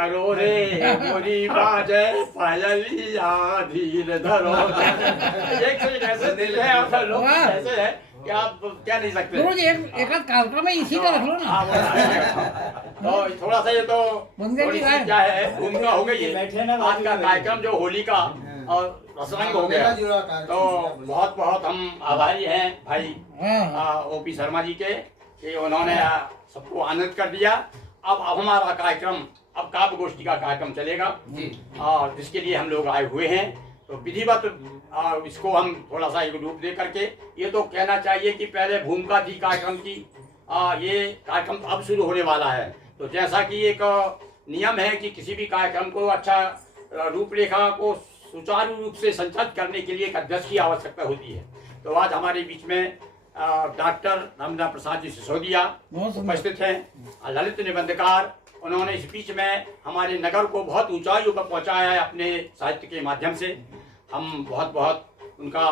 करो रे गोरी बाजे पायलिया धीर धरो। एक से ऐसे दिल है और लोग ऐसे है कि आप क्या नहीं सकते। गुरु जी एक आध कार्यक्रम में इसी का रख लो ना। तो थोड़ा सा ये तो थोड़ी सी क्या है भूमिका हो गई है। आज का कार्यक्रम जो होली का और रसरंग हो गया, तो बहुत बहुत हम आभारी हैं भाई ओपी शर्मा जी के कि उन्होंने सबको आनंद कर दिया। अब हमारा कार्यक्रम, अब काव्य गोष्ठी का कार्यक्रम चलेगा और जिसके लिए हम लोग आए हुए हैं। तो विधिवत इसको हम थोड़ा सा एक रूप दे करके, ये तो कहना चाहिए कि पहले भूमिका थी कार्यक्रम की, ये कार्यक्रम अब शुरू होने वाला है। तो जैसा कि एक नियम है कि किसी भी कार्यक्रम को अच्छा रूपरेखा को सुचारू रूप से संचालित करने के लिए एक अध्यक्ष की आवश्यकता होती है। तो आज हमारे बीच में डॉक्टर रमना प्रसाद जी सिसोदिया उपस्थित हैं, ललित निबंधकार। उन्होंने इस बीच में हमारे नगर को बहुत ऊंचाइयों पर पहुंचाया है अपने साहित्य के माध्यम से। हम बहुत बहुत उनका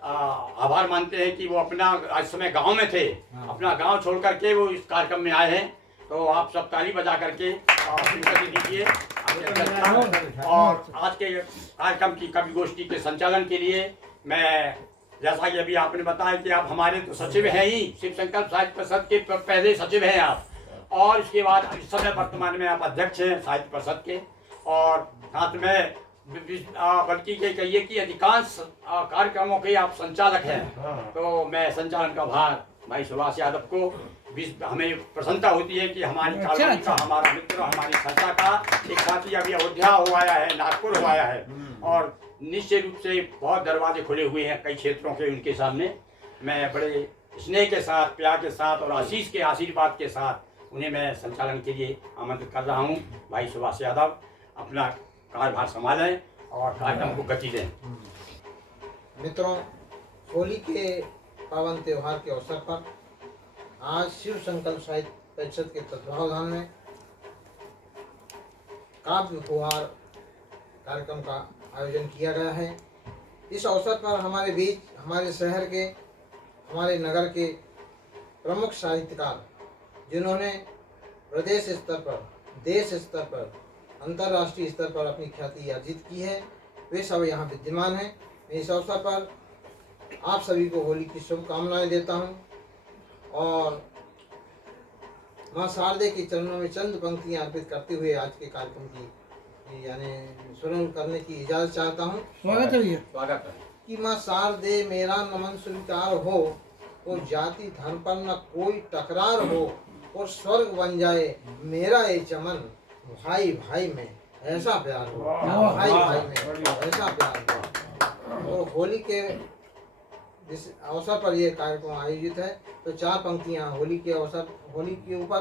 आभार मानते हैं कि वो अपना इस समय गांव में थे, अपना गांव छोड़ करके वो इस कार्यक्रम में आए हैं। तो आप सब ताली बजा करके स्वीकृति दीजिए। और आज के कार्यक्रम की कवि गोष्ठी के संचालन के लिए मैं, जैसा कि अभी आपने बताया कि आप हमारे तो सचिव हैं ही, शिव संकल्प साहित्य परिषद के पहले सचिव हैं आप, और इसके बाद इस समय वर्तमान में आप अध्यक्ष हैं साहित्य परिषद के, और साथ में बल्कि ये कहिए कि अधिकांश कार्यक्रमों के आप संचालक हैं। तो मैं संचालन का भार भाई सुभाष यादव को, हमें प्रसन्नता होती है कि हमारी कॉलोनी का हमारा मित्र, हमारी संस्था का एक साथी अभी अयोध्या हो आया है, नागपुर हो आया है, और निश्चित रूप से बहुत दरवाजे खुले हुए हैं कई क्षेत्रों के उनके सामने। मैं बड़े स्नेह के साथ, प्यार के साथ और आशीष के आशीर्वाद के साथ उन्हें मैं संचालन के लिए आमंत्रित कर रहा हूँ। भाई सुभाष यादव अपना कार्यभार संभालें और कार्यक्रम को गति दें। मित्रों, होली के पावन त्योहार के अवसर पर आज शिव संकल्प साहित्य परिषद के तत्वावधान में काव्य फुहार कार्यक्रम का आयोजन किया गया है। इस अवसर पर हमारे बीच हमारे शहर के, हमारे नगर के प्रमुख साहित्यकार, जिन्होंने प्रदेश स्तर पर, देश स्तर पर, अंतर्राष्ट्रीय स्तर पर अपनी ख्याति अर्जित की है, वे सब यहाँ विद्यमान हैं। मैं इस अवसर पर आप सभी को होली की शुभकामनाएं देता हूँ और माँ शारदे के चरणों में चंद पंक्तियाँ अर्पित करते हुए आज के कार्यक्रम की यानी शुरू करने की इजाज़त चाहता हूँ। स्वागत है। स्वागत है कि माँ शारदे मेरा नमन स्वीकार हो, और जाति धर्म पर न कोई टकरार हो, और स्वर्ग बन जाए मेरा ये चमन, भाई भाई में ऐसा प्यार हो, भाई भाई में ऐसा प्यार हो। तो होली के इस अवसर पर यह कार्यक्रम आयोजित है। तो चार पंक्तियां होली के अवसर, होली के ऊपर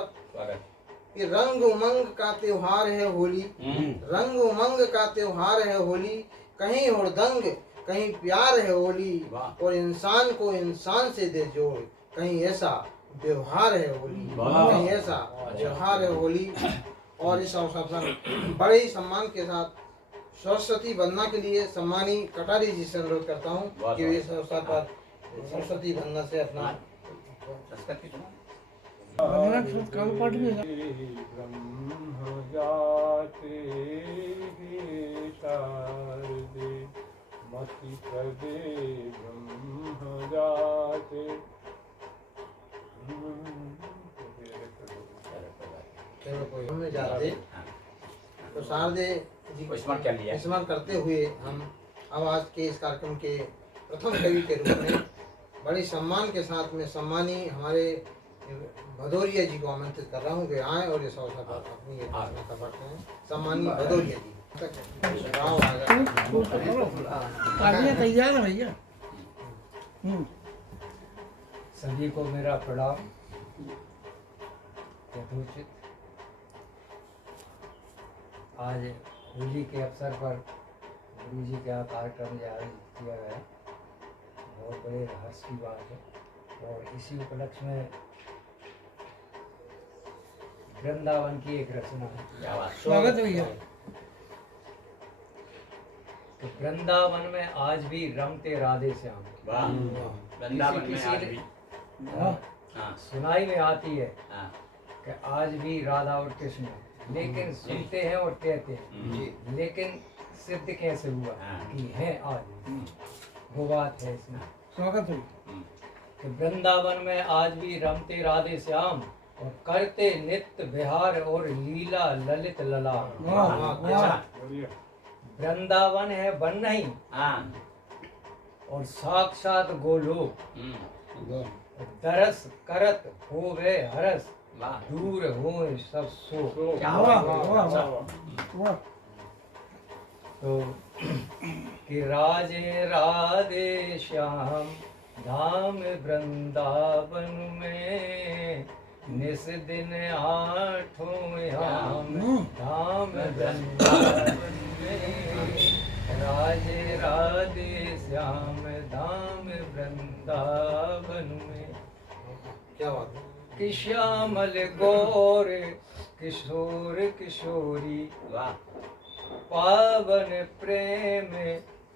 कि रंग उमंग का त्योहार है होली, रंग उमंग का त्योहार है होली, कहीं हुड़दंग कहीं प्यार है होली, और इंसान को इंसान से दे जोड़, कहीं ऐसा व्यवहार है होली, कहीं ऐसा व्यवहार है होली। और इस अवसर पर बड़े ही सम्मान के साथ सरस्वती वंदना के लिए सम्मानी कटारी जी से अनुरोध करता हूँ कि वे इस अवसर पर सरस्वती वंदना से अपना हमें जाते तो शारदे जी को स्मरण करते हुए हम अब आज के इस कार्यक्रम के प्रथम कवि के रूप में बड़े सम्मान के साथ में सम्मानी हमारे भदौरिया जी को आमंत्रित कर रहा हूँ कि आए और इस अवसर पर अपनी ये घोषणा कर सकते हैं। सम्मानी भदौरिया जी तैयार है भैया। सभी को मेरा प्रणाम। यथोचित आज होली के अवसर पर गुरु जी का कार्यक्रम आयोजित किया गया, बहुत बड़े हर्ष की बात है। और इसी उपलक्ष्य में वृंदावन की एक रचना है। स्वागत है भैया। तो वृंदावन में आज भी रमते राधे श्याम, वृंदावन में आज भी सुनाई में आती है कि आज भी राधा और कृष्ण लेकिन सुनते हैं और कहते हैं, लेकिन सिद्ध कैसे हुआ कि है आज, वो बात है इसमें। स्वागत है। कि वृंदावन में आज भी रमते राधे श्याम और करते नित्य विहार और लीला ललित लला। वाह वाह। वृंदावन है वन नहीं, और साक्षात गोलोक, दरस करत होवे हरस, दूर हो सब शोक। वाह वाह वाह। तो कि राजे राधे श्याम धाम वृंदावन में, निस दिन आठों याम धाम वृंदावन में। राजे राधे श्याम धाम वृंदावन में। क्या बात है। कि श्यामल गौर किशोर किशोरी, पावन प्रेम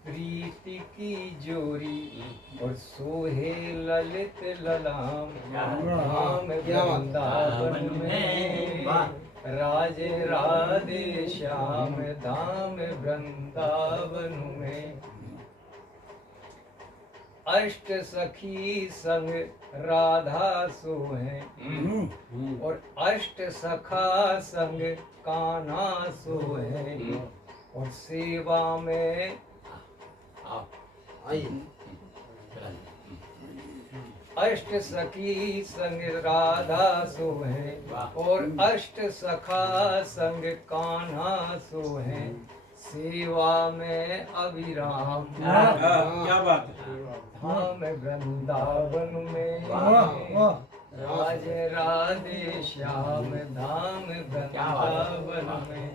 प्रीति की जोरी, और सोहे ललित ललाम धाम वृंदावन में। राजे राधे श्याम धाम वृंदावन में। अष्ट सखी संग राधा सोहे, और अष्ट सखा संग कान्हा सोहे, और सेवा में आइए। अष्ट सखी संग राधा सोहे, और अष्ट सखा संग कान्हा सोहे, सेवा में अविराम क्या बात है। धाम वृंदावन में। राजे राधे श्याम धाम वृंदावन में।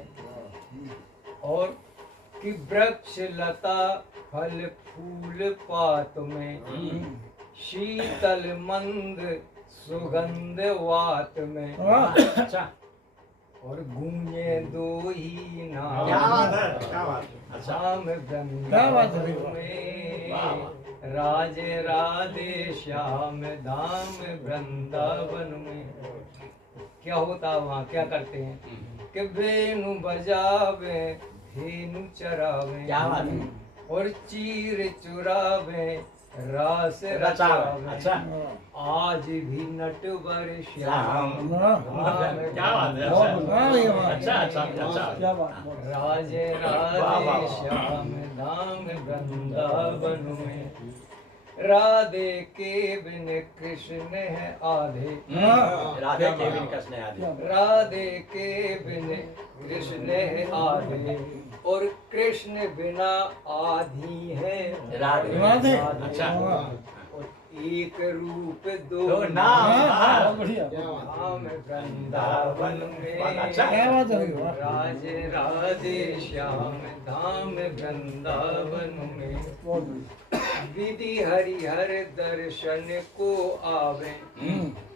और कि वृक्ष लता फल फूल पात में, शीतल मंद सुगंध वात में। अच्छा। और गूंजे दो ही नाम क्या बात है, क्या बात है। धाम वृंदावन में। राजे राधे श्याम धाम वृंदावन में। क्या होता वहाँ, क्या करते हैं कि वेणु बजावे, धेनु चरावे, क्या बात है। और चीर चुरावे, रास रचावे। अच्छा। आज भी नटवर श्याम क्या बात है। अच्छा अच्छा अच्छा। क्या बात। राजे राधे श्याम धाम वृंदावन में। राधे के बिन कृष्ण है आधे, राधे के बिन कृष्ण है आधे। राधे के बिन कृष्ण है आधे, और कृष्ण बिना आधी है राधे। अच्छा। और एक रूप दो तो नाम। बढ़िया। धाम वृंदावन में। अच्छा। क्या बात है। राजे राधे श्याम धाम वृंदावन में। विधि हरिहर दर्शन को आवे,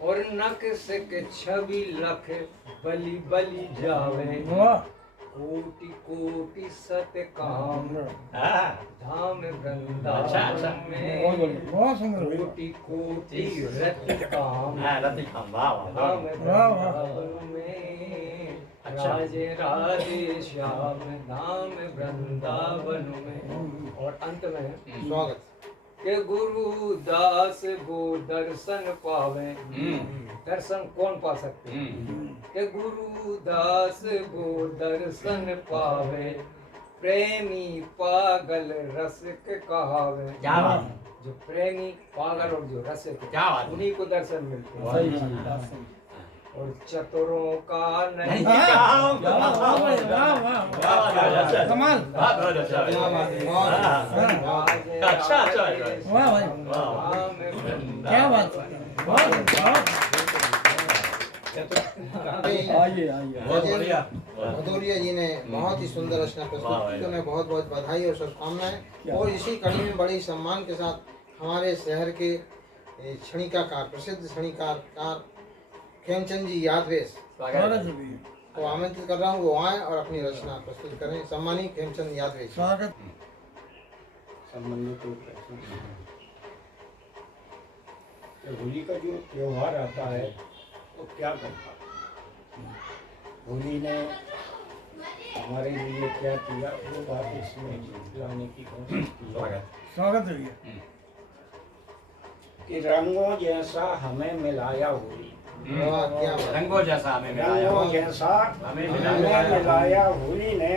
और नक सिक छवि लख बलि बलि जावे। कोटि कोटि सत काम धाम वृंदावन में। कोटि कोटि रति काम धाम वृंदावन में। राजे राधे श्याम धाम वृंदावन में। और अंत में स्वागत। के गुरु दास गो दर्शन पावे। दर्शन कौन पा सकते हैं? के गुरु दास गो दर्शन पावे, प्रेमी पागल रसिक कहावे। क्या बात है। जो प्रेमी पागल और जो रसिक, क्या बात है। उन्हीं को दर्शन मिलते हैं। सही सही। और चतुरों का नहीं। कमाल। अच्छा अच्छा। वाह भाई। क्या बात। आइए आइए। बहुत बढ़िया। भदौरिया जी ने बहुत ही सुंदर रचना प्रस्तुत की। उन्हें बहुत बहुत बधाई और शुभकामनाएं। और इसी कड़ी में बड़े सम्मान के साथ हमारे शहर के क्षणिकाकार, प्रसिद्ध क्षणिकाकार खेमचंद जी यादवेश को आमंत्रित कर रहा हूँ, वो आए और अपनी रचना प्रस्तुत करें। सम्मानित खेमचंद यादवेश। स्वागत। होली का जो त्योहार आता है वो क्या करता है? होली ने हमारे लिए क्या किया वो बात इसमें लाने की कोशिश की है स्वागत है भैया। कि रंगों जैसा हमें मिलाया होली, वाह क्या बात। रंगों जैसा हमें मिलाया रंगों जैसा हमें हमें मिलाया होली ने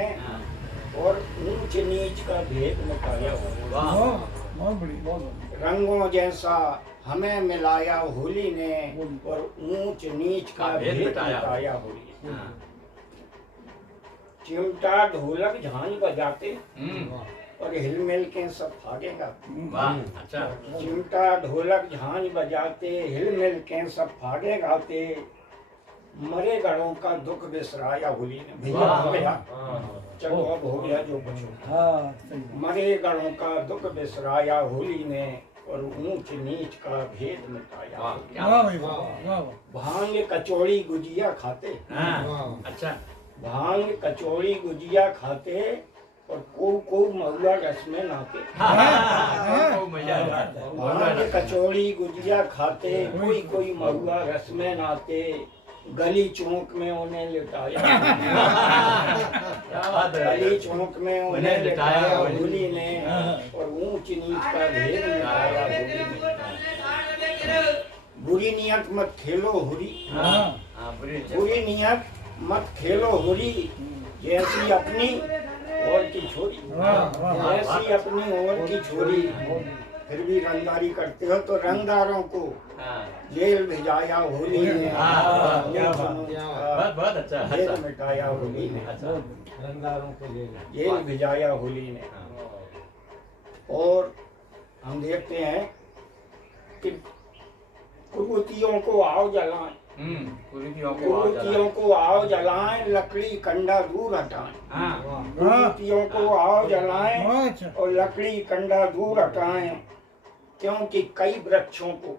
और ऊंच नीच का भेद मिटाया होली। वाह बहुत बड़ी बहुत बड़ी। रंगों जैसा हमें मिलाया होली ने और ऊंच नीच का भेद मिटाया होली। हाँ। चिमटा ढोलक झांझ बजाते हम्म, और हिलमिल के सब भागेगा। वाह अच्छा चिमटा ढोलक झांझ बजाते हिलमिल के सब भागे गाते, मरे गढ़ों का दुख बिसराया होली ने। भैया हो गया, चलो अब हो गया जो कुछ हो। हाँ सही है। मरे गढ़ों का दुख बिसराया होली ने और ऊंच नीच का भेद मिटाया वाह होली। क्या वाह भाई वाह वाह वाह। भांग कचौड़ी गुजिया खाते, हाँ अच्छा भांग कचौड़ी गुजिया खाते और को महुआ रस में नहाते। ओ मजा आ भांग कचौड़ी गुजिया खाते कोई महुआ रस में नहाते, गली चौक में उन्हें लिटाया। क्या बात है गली चौक में उन्हें लिटाया होली ने और ऊंच नीच का भेद मिटाया होली ने। बुरी नियत मत खेलो होली, हाँ हाँ बुरी बुरी नियत मत खेलो होली, जैसी अपनी और की छोरी, वाह वाह। जैसी अपनी और की छोरी, फिर भी रंगदारी करते हो तो रंगदारों को हाँ जेल भिजाया होली ने। हाँ, क्या बहुत बहुत अच्छा जेल अच्छा मिटाया होली ने, अच्छा रंगदारों को ले जेल भिजाया होली ने। और हम देखते हैं कि कुरीतियों को आओ जलाएं, कुरीतियों को आओ जलाएं, लकड़ी कंडा दूर हटाएं। हाँ कुरीतियों को आओ जलाएं बहुत अच्छा। और लकड़ी कंडा दूर हटाएं, क्योंकि कई वृक्षों को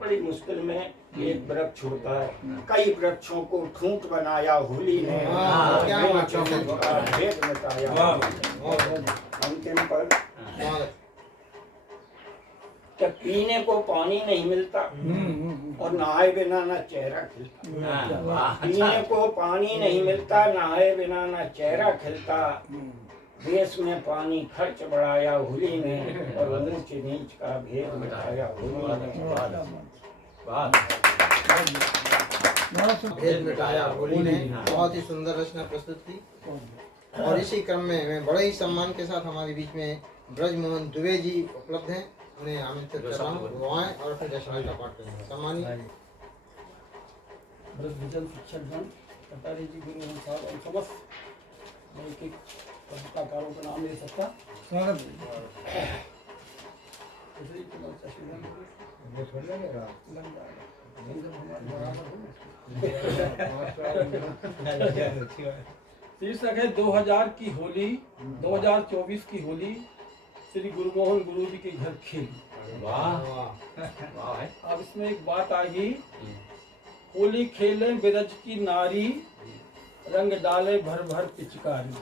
बड़ी मुश्किल में एक वृक्ष होता है, कई वृक्षों को ठूंठ बनाया होली ने। हाँ, क्या बात है। वृक्षों का भेद मिटाया। अंतिम पर स्वागत। कि पीने को पानी नहीं मिलता और नहाए बिना ना चेहरा खिलता। वाह पीने को पानी नहीं मिलता, नहाए बिना ना चेहरा खिलता, देश में पानी खर्च बढ़ाया होली ने और ऊंच नीच का भेद मिटाया होली ने। भेद मिटाया होली ने। बहुत ही सुंदर रचना प्रस्तुत की। और इसी क्रम में मैं बड़े ही सम्मान के साथ हमारे बीच में ब्रजमोहन दुबे जी उपलब्ध हैं, उन्हें आमंत्रित कर रहा हूँ, वो आएं और अपने दशहरा का पाठ करेंगे। सम्मानित ब्रजभूषण शिक्षक गण कटारी जी, गुरु हम साहब और समस्त मैं एक एक कविताकारों का नाम ले सकता। स्वागत शीर्षक है 2000 की होली, 2024 की होली, श्री गुरुमोहन गुरु जी के घर खेली। वाह अब इसमें एक बात आई, होली खेले बिरज की नारी, रंग डाले भर भर पिचकारी।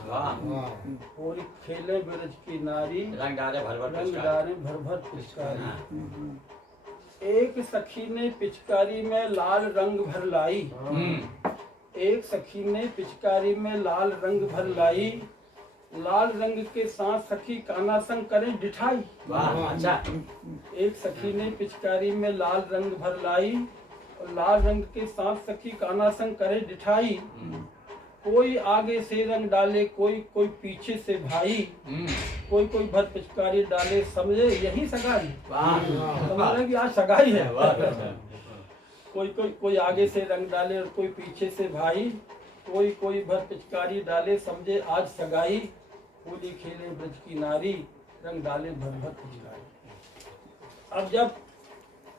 होली खेले बिरज की नारी, रंग डाले भर भर रंग पिचकारी। डाले भर भर पिचकारी। एक सखी ने पिचकारी में लाल रंग भर लाई, एक सखी ने पिचकारी में लाल रंग भर लाई, लाल रंग के साथ सखी काना संग करे डिठाई। वाह अच्छा एक सखी ने पिचकारी में लाल रंग भर लाई और लाल रंग के साथ सखी काना संग करे डिठाई, कोई आगे से रंग डाले कोई पीछे से भाई, कोई भर पिचकारी डाले समझे यही सगाई। समझ रहे कि आज सगाई है। कोई आगे से रंग डाले और कोई पीछे से भाई, कोई भर पिचकारी डाले समझे आज सगाई, होली खेले ब्रज की नारी, रंग डाले भर भर पिचकारी। अब जब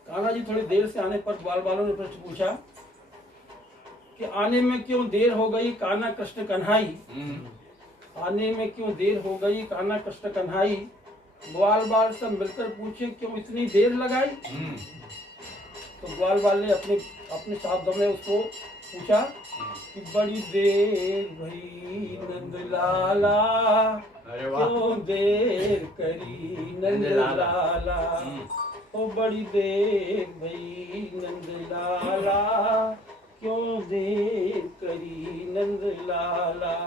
कान्हा जी थोड़ी देर से आने पर ग्वाल वालों ने प्रश्न पूछा कि आने में क्यों देर हो गई कान्हा कृष्ण कन्हाई, आने में क्यों देर हो गई कान्हा कृष्ण कन्हाई, ग्वाल बाल सब मिलकर पूछे क्यों इतनी देर लगाई। तो ग्वाल बाल ने अपने शब्दों में उसको पूछा कि बड़ी देर भई नंद लाला, क्यों देर करी नंद लाला, ओ बड़ी देर भई नंद लाला, क्यों देर करी नंद लाला।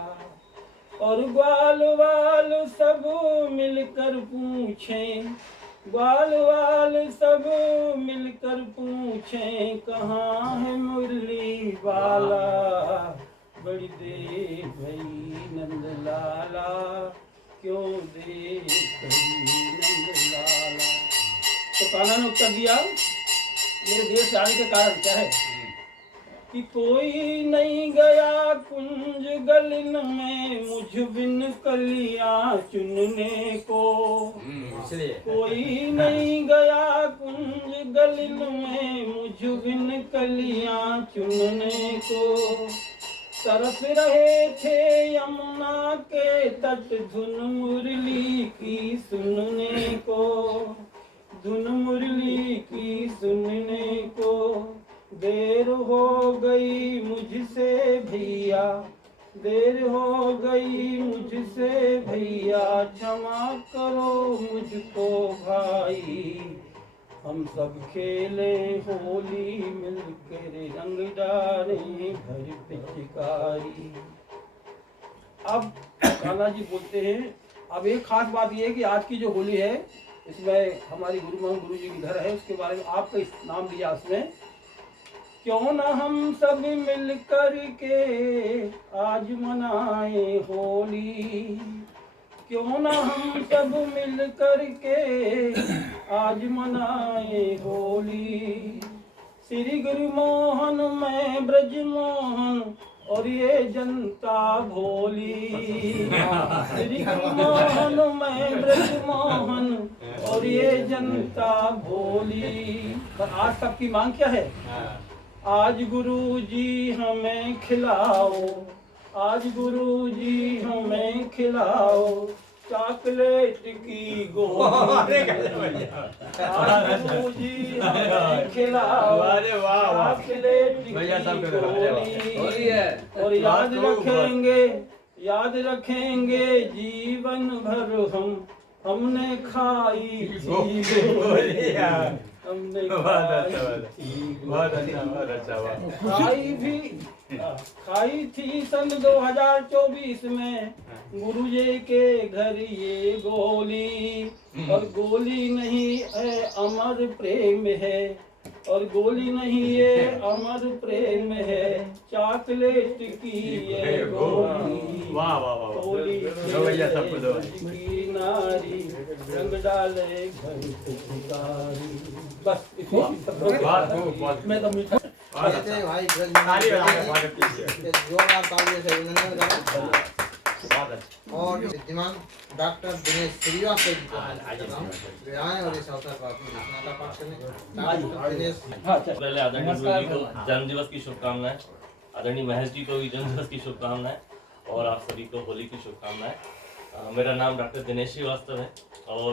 और ग्वाल वाल सब मिलकर पूछें, ग्वाल वाल सब मिलकर पूछें, कहाँ है मुरली वाला। बड़ी देर भई नंद लाला, क्यों देर करी नंद लाला। तो कान्हा ने उत्तर दिया, मेरे देर से आने के कारण क्या है कि कोई नहीं गया कुंज गलन में मुझ बिन कलियां चुनने को। कोई नहीं गया कुंज गलन में मुझ बिन कलियां चुनने को। तरस रहे थे यमुना के तट धुन मुरली की सुनने को, धुन मुरली की सुनने को। देर हो गई मुझसे भैया, देर हो गई मुझसे भैया, क्षमा करो मुझको भाई। हम सब खेले होली मिलकर रंग डाले भर पिचकारी। अब कान्हा जी बोलते हैं, अब एक खास बात यह है कि आज की जो होली है इसमें हमारी गुरु जी की घर है, उसके बारे में आपका नाम लिया उसमें। क्यों न हम सब मिल कर के आज मनाए होली, क्यों न हम सब मिल कर के आज मनाए होली। श्री गुरु मोहन मैं ब्रज मोहन और ये जनता भोली। श्री गुरु मोहन मैं ब्रज मोहन और ये जनता भोली। पर आज सबकी मांग क्या है? आज गुरु जी हमें खिलाओ, आज गुरु जी हमें खिलाओ चॉकलेट की गोली। आज गुरु जी हमें खिलाओ चॉकलेट की गोली। और याद रखेंगे जीवन भर हमने खाई थी गोलियां, हमने खाई थी सन 2024 में गुरुजी के घर ये गोली। और गोली नहीं है अमर प्रेम है, और गोली नहीं ये अमर प्रेम है, चॉकलेट की ये गोली। वाह वाह वाह, गोली की नारी रंग डाले घर पिचकारी। बस मैं तो मीठा कहते हैं भाई जोरदार तालियों से अभिनंदन करें। और विद्यमान डॉक्टर दिनेश श्रीवास्तव जी को आए और इस अवसर पर अपनी रचना पाठ करें। दिनेश, पहले आदरणीय गुरु जी को जन्म दिवस की शुभकामनाएं, आदरणीय महेश जी को भी जन्म दिवस की शुभकामनाएं और आप सभी को होली की शुभकामनाएं। मेरा नाम डॉक्टर दिनेश श्रीवास्तव है और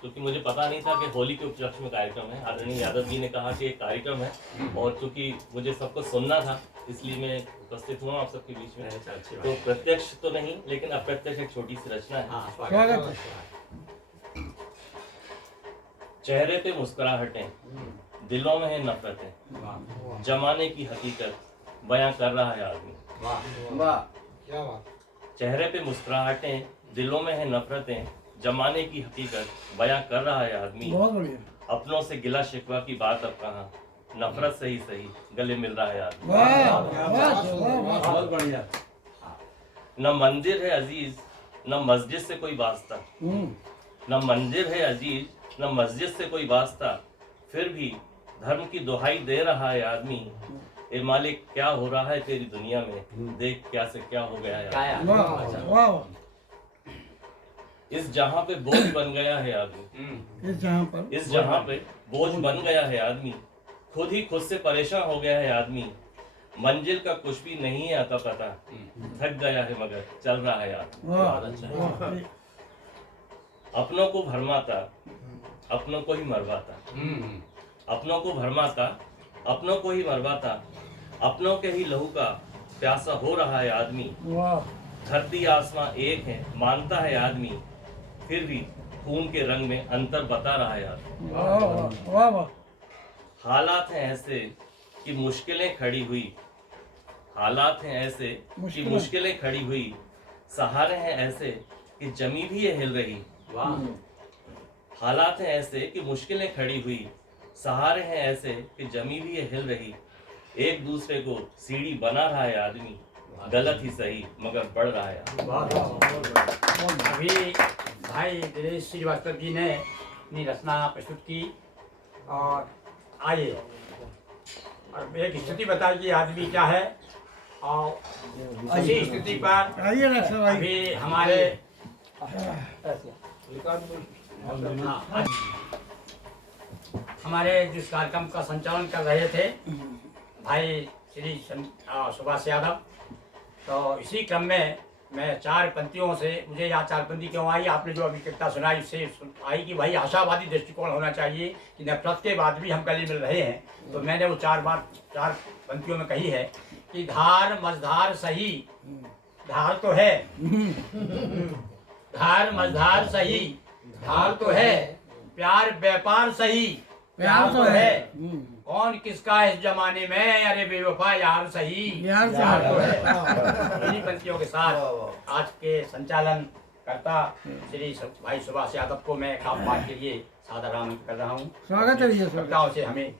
क्योंकि मुझे पता नहीं था कि होली के उपलक्ष्य में कार्यक्रम है, आदरणीय यादव जी ने कहा कि एक कार्यक्रम है और क्योंकि मुझे सबको सुनना था इसलिए मैं उपस्थित हुआ आप सबके बीच में। तो प्रत्यक्ष तो नहीं लेकिन अप्रत्यक्ष एक छोटी सी रचना है। चेहरे पे मुस्कुराहटें, दिलों में है नफरतें, जमाने की हकीकत बयां कर रहा है आदमी। क्या बात। चेहरे पे मुस्कुराहटें, दिलों में है नफरतें, जमाने की हकीकत बयां कर रहा है आदमी। बहुत बढ़िया। अपनों से गिला शिकवा की बात अब कहाँ, नफरत से ही सही गले मिल रहा है आदमी। बहुत बढ़िया। न मंदिर है अजीज न मस्जिद से कोई वास्ता, न मंदिर है अजीज न मस्जिद से कोई वास्ता, फिर भी धर्म की दुहाई दे रहा है आदमी। ए मालिक क्या हो रहा है तेरी दुनिया में, देख क्या से क्या हो गया है। इस जहां पे बोझ बन गया है आदमी, इस जहां पे बोझ बन गया है आदमी, खुद ही खुद से परेशान हो गया है आदमी। मंजिल का कुछ भी नहीं है अता पता, थक गया है मगर चल रहा है आदमी। अपनों को भरमाता अपनों को ही मरवाता, अपनों को भरमाता अपनों को ही मरवाता, अपनों के ही लहू का प्यासा हो रहा है आदमी। धरती आसमां एक है मानता है आदमी, फिर भी खून के रंग में अंतर बता रहा है आदमी। हालात हैं ऐसे कि मुश्किलें खड़ी हुई हालात हैं ऐसे कि मुश्किलें खड़ी हुई, सहारे हैं ऐसे कि जमी भी ये हिल रही। हालात हैं ऐसे कि मुश्किलें खड़ी हुई, सहारे हैं ऐसे कि जमी भी ये हिल रही। एक दूसरे को सीढ़ी बना रहा है आदमी, गलत ही सही मगर बढ़ रहा है। अभी भाई दिनेश श्रीवास्तव जी ने अपनी रचना प्रस्तुत की और आइए और एक स्थिति बताइए आदमी क्या है, और उसी स्थिति पर आइए ना सब आइए। अभी हमारे हमारे जिस कार्यक्रम का संचालन कर रहे थे भाई श्री सुभाष यादव, तो इसी क्रम में मैं चार पंक्तियों से, मुझे यहाँ चार पंक्ति क्यों आई, आपने जो अभी कविता सुनाई उससे आई कि भाई आशावादी दृष्टिकोण होना चाहिए कि नफरत के बाद भी हम गले मिल रहे हैं। तो मैंने वो चार पंक्तियों में कही है कि धार मझधार सही, धार तो है, धार मझधार सही, धार तो है, प्यार व्यापार सही, प्यार तो है, कौन किसका इस जमाने में, अरे बेवफा यार सही, यार तो है। इन्हीं पंक्तियों के साथ आज के संचालन करता श्री भाई सुभाष यादव को मैं काम पाठ के लिए सादर आमंत्रित कर रहा हूँ। स्वागत है भैया, कविताओं से हमें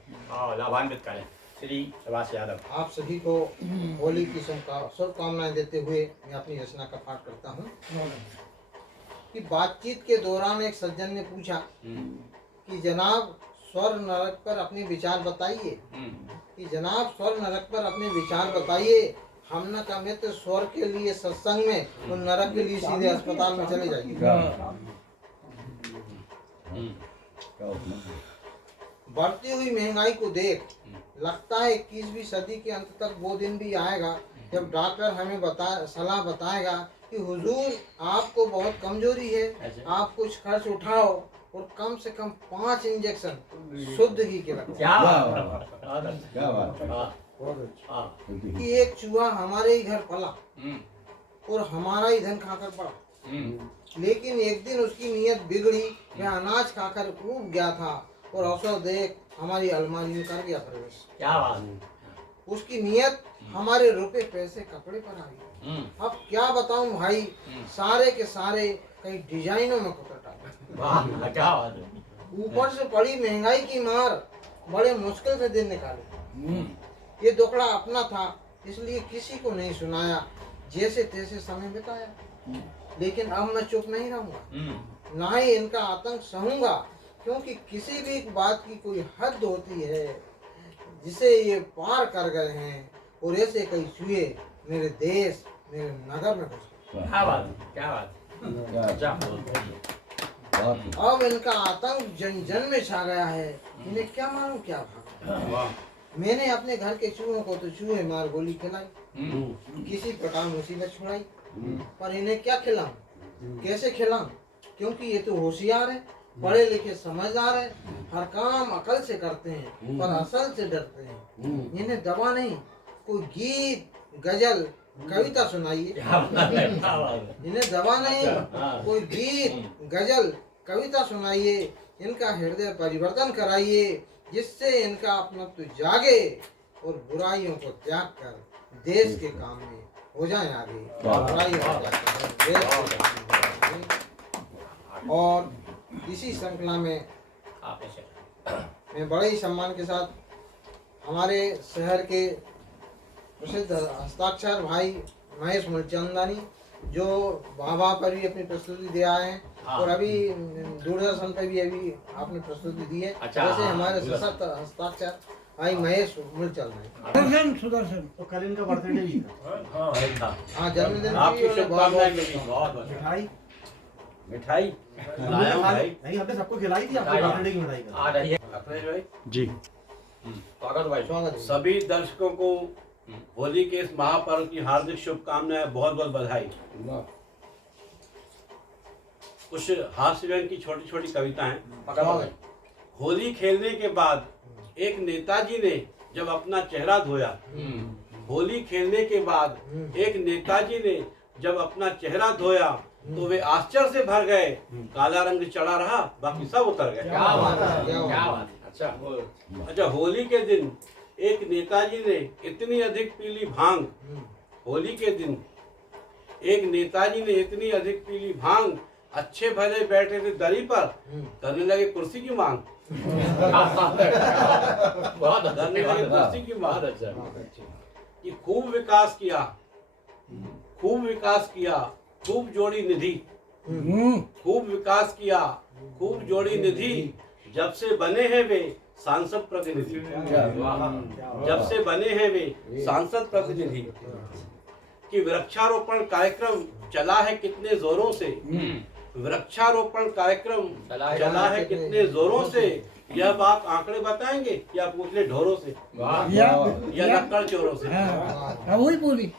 लाभान्वित करें। श्री सुभाष यादव। आप सभी को होली की शुभकामनाएं देते हुए मैं अपनी रचना का पाठ करता हूँ। कि बातचीत के दौरान एक सज्जन ने पूछा कि जनाब स्वर्ग नरक पर अपने विचार बताइए, कि जनाब स्वर्ग नरक पर अपने विचार बताइए। हमने कहा मित्र स्वर्ग के लिए सत्संग में, तो नरक के लिए सीधे अस्पताल में चले जाइए। बढ़ती हुई महंगाई को देख लगता है 21वीं सदी के अंत तक वो दिन भी आएगा जब डॉक्टर हमें सलाह बताएगा कि हुजूर आपको बहुत कमजोरी है, आप कुछ खर्च उठाओ और कम से कम 5 इंजेक्शन शुद्ध घी के रखो। कि एक चूहा हमारे ही घर पला और हमारा ही धन खाकर पड़ा, लेकिन एक दिन उसकी नीयत बिगड़ी, वह अनाज खाकर ऊब गया था और अवसर देख हमारी अलमारी में कर गया प्रवेश। क्या बात है। उसकी नीयत हमारे रुपए पैसे कपड़े पर आ गई। अब क्या बताऊं भाई, सारे के सारे कई डिजाइनों में कुतटा, ऊपर से पड़ी महंगाई की मार, बड़े मुश्किल से दिन निकाले। ये दुखड़ा अपना था इसलिए किसी को नहीं सुनाया, जैसे तैसे समय बिताया। लेकिन अब मैं चुप नहीं रहूंगा, ना ही इनका आतंक सहूंगा, क्योंकि किसी भी बात की कोई हद होती है जिसे ये पार कर गए हैं, और ऐसे कई चूहे मेरे देश मेरे नगर में घुस गए। क्या बात, क्या बात। अब इनका आतंक जन जन में छा गया है, इन्हें क्या मालूम क्या भागा। मैंने अपने घर के चूहों को तो चूहे मार गोली खिलाई, किसी प्रकार मुसीबत छुड़ाई, पर इन्हें क्या खिलाऊं, कैसे खिलाऊं, क्योंकि ये तो होशियार है, पढ़े लिखे समझदार है, हर काम अकल से करते हैं पर असल से डरते हैं। इन्हें दवा नहीं, कोई गीत गजल कविता सुनाइए। इन्हें दवा नहीं, कोई गीत गजल कविता सुनाइए, इनका हृदय परिवर्तन कराइए, जिससे इनका अपनत्व जागे और बुराइयों को त्याग कर देश के काम में हो जाए आगे। बुराइयों को त्याग कर देश के काम में। और इसी श्रृंखला में मैं बड़े ही सम्मान के साथ हमारे शहर के प्रसिद्ध हस्ताक्षर भाई महेश मूलचंदानी, जो बाबा पर भी अपनी प्रस्तुति दे आए हैं, और अभी दूरदर्शन पर भी अभी आपने प्रस्तुति दी है। जैसे हमारे सशक्त हस्ताक्षर भाई महेश मूलचंदानी। सुदर्शन तो कल इनका बर्थडे भी था। हाँ, जन्मदिन आपकी शुभकामनाएं मिली। बहुत मिठाई मिठाई नहीं, हमने सबको खिलाई थी, आपके बर्थडे की मिठाई आ रही है। अखिलेश भाई जी। स्वागत भाई। स्वागत। सभी दर्शकों को होली के इस महापर्व की हार्दिक शुभकामनाएं, बहुत बहुत बधाई। कुछ हास्य व्यंग की छोटी छोटी कविताएं। होली खेलने के बाद एक नेताजी ने जब अपना चेहरा धोया, होली खेलने के बाद एक नेताजी ने जब अपना चेहरा धोया तो वे आश्चर्य से भर गए, काला रंग चढ़ा रहा, बाकी सब उतर गए। क्या बात है, क्या बात है। अच्छा होली के दिन एक नेताजी ने इतनी अधिक पीली भांग, होली के दिन एक नेताजी ने इतनी अधिक पीली भांग, अच्छे भले बैठे थे दरी पर, करने लगे कुर्सी की मांग। करने लगे कुर्सी की मांग। कि खूब विकास किया, खूब विकास किया, खूब जोड़ी निधि, खूब विकास किया, खूब जोड़ी निधि, जब से बने हैं वे सांसद प्रतिनिधि। जब से बने हैं वे सांसद प्रतिनिधि। कि वृक्षारोपण कार्यक्रम चला है कितने जोरों से, वृक्षारोपण कार्यक्रम चला है कितने जोरों से, यह बात आंकड़े बताएंगे या पूछ ले ढोरों से या लक्कड़ चोरों से। वही बोली।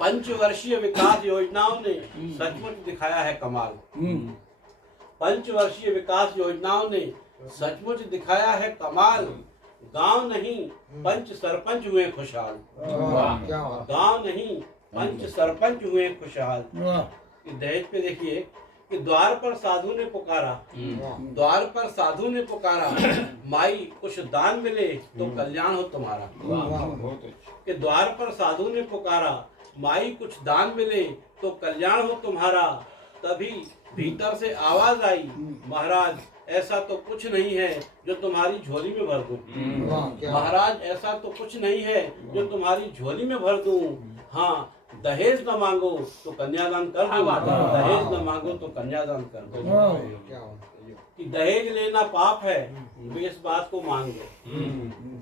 पंचवर्षीय विकास योजनाओं ने सचमुच दिखाया है कमाल। पंचवर्षीय विकास योजनाओं ने सचमुच दिखाया है कमाल। गांव नहीं पंच सरपंच हुए खुशहाल। गांव नहीं पंच सरपंच हुए खुशहाल। दहेज पे देखिए कि द्वार पर साधु ने पुकारा, द्वार पर साधु ने पुकारा, माई कुछ दान मिले तो कल्याण हो तुम्हारा। कि द्वार पर साधु ने पुकारा, माई कुछ दान मिले तो कल्याण हो तुम्हारा। तभी भीतर से आवाज आई, महाराज ऐसा तो कुछ नहीं है जो तुम्हारी झोली में भर दूं। महाराज ऐसा तो कुछ नहीं है जो तुम्हारी झोली में भर दूं। हाँ, दहेज न मांगो तो कन्यादान कर दो। दहेज न मांगो तो कन्यादान कर दो। कि दहेज लेना पाप है वे इस बात को मान गए।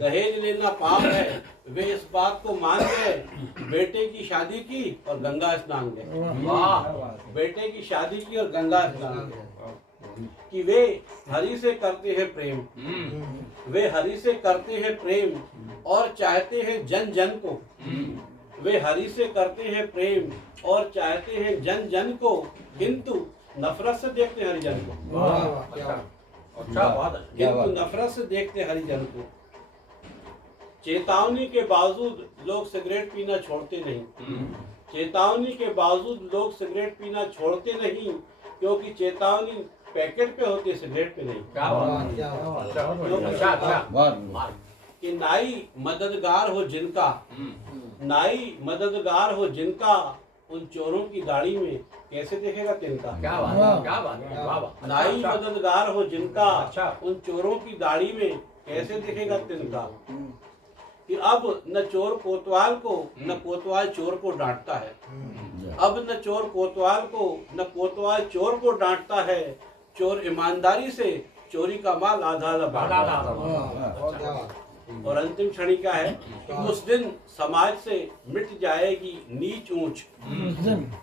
दहेज लेना पाप है वे इस बात को मान गए। बेटे की शादी की और गंगा स्नान गए। बेटे की शादी की और गंगा स्नान गए। कि वे हरि से करते हैं प्रेम, वे हरि से करते हैं प्रेम और चाहते हैं जन जन को। वे हरि से करते हैं प्रेम और चाहते हैं जन जन को, किंतु नफरत से देखते हैं हरिजन को। किंतु नफरत से देखते हैं हरिजन को। चेतावनी के बावजूद लोग सिगरेट पीना छोड़ते नहीं। चेतावनी के बावजूद लोग सिगरेट पीना छोड़ते नहीं, क्योंकि चेतावनी पैकेट पे होती है, सिगरेट पे नहीं। कि नाई मददगार हो जिनका, नाई मददगार हो जिनका, उन चोरों की दाढ़ी में कैसे देखेगा तिनका। नाई मददगार हो जिनका, उन चोरों की दाढ़ी में कैसे देखेगा तिनका। कि अब न चोर कोतवाल को न कोतवाल चोर को डांटता है। अब न चोर कोतवाल को न कोतवाल चोर को डांटता है। चोर ईमानदारी से चोरी का माल आधा और अंतिम क्षणिका है कि उस दिन समाज से मिट जाएगी नीच ऊंच।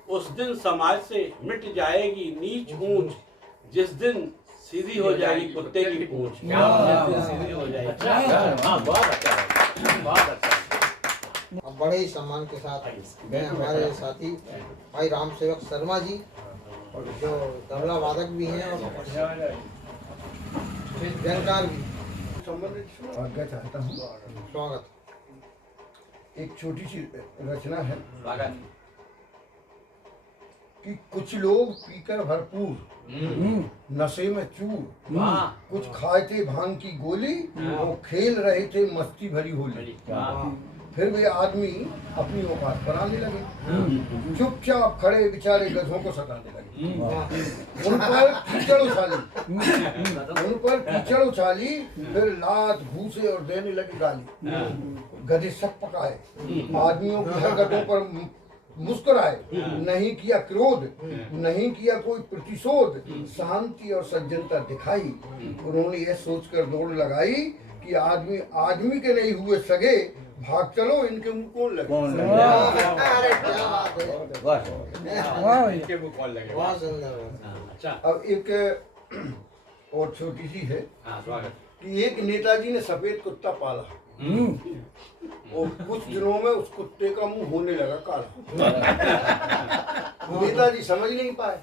उस दिन समाज से मिट जाएगी नीच ऊंच, जिस दिन सीधी हो जाएगी कुत्ते की पूंछ। सीधी हो जाएगी। अब बड़े ही सम्मान के साथ मैं हमारे साथी भाई राम सेवक शर्मा जी, जो तबला वादक भी हैं और जानकार भी। आज्ञा चाहता हूँ। स्वागत। एक छोटी सी रचना है कि कुछ लोग पीकर भरपूर, नशे में चूर, कुछ खाए थे भांग की गोली, वो खेल रहे थे मस्ती भरी होली। फिर वे आदमी अपनी औकात पर आने लगे, चुपचाप खड़े बेचारे गधों को सताने लगे। उन पर कीचड़ उछाली, उन पर कीचड़ उछाली, फिर लात घूसे और देने लगे गाली। गधे सक पकाए, आदमियों की हरकतों पर मुस्कुराए, नहीं किया क्रोध, नहीं किया कोई प्रतिशोध, शांति और सज्जनता दिखाई। उन्होंने यह सोचकर दौड़ लगाई कि आदमी आदमी के नहीं हुए सगे, भाग चलो इनके मुंह कौन लगे। अब एक और छोटी सी है कि एक नेताजी ने सफेद कुत्ता पाला और कुछ दिनों में उस कुत्ते का मुंह होने लगा काला। नेताजी समझ नहीं पाए,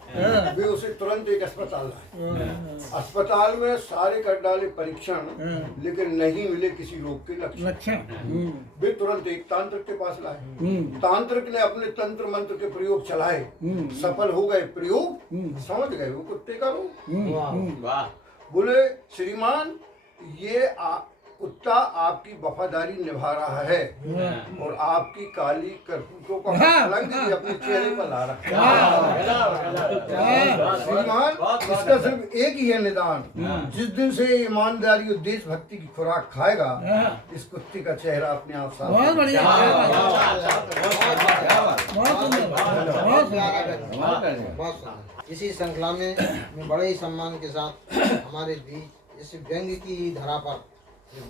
वे उसे तुरंत एक अस्पताल लाए। अस्पताल में सारे कर डाले परीक्षण, लेकिन नहीं मिले किसी रोग के लक्षण। वे तुरंत एक तांत्रिक के पास लाए। तांत्रिक ने अपने तंत्र मंत्र के प्रयोग चलाए, सफल हो गए प्रयोग, समझ गए वो कुत्ते का रोग। बोले श्रीमान ये कुत्ता आपकी वफादारी निभा रहा है और आपकी काली करतूतों का कलंक भी अपने चेहरे पर ला रखा है। श्रीमान, इसका सिर्फ एक ही है निदान, जिस दिन से ईमानदारी और देशभक्ति की खुराक खाएगा, इस कुत्ते का चेहरा अपने आप साफ। बहुत बढ़िया, बहुत सुंदर। इसी श्रृंखला में बड़े ही सम्मान के साथ हमारे बीच इस व्यंग की धरा पर,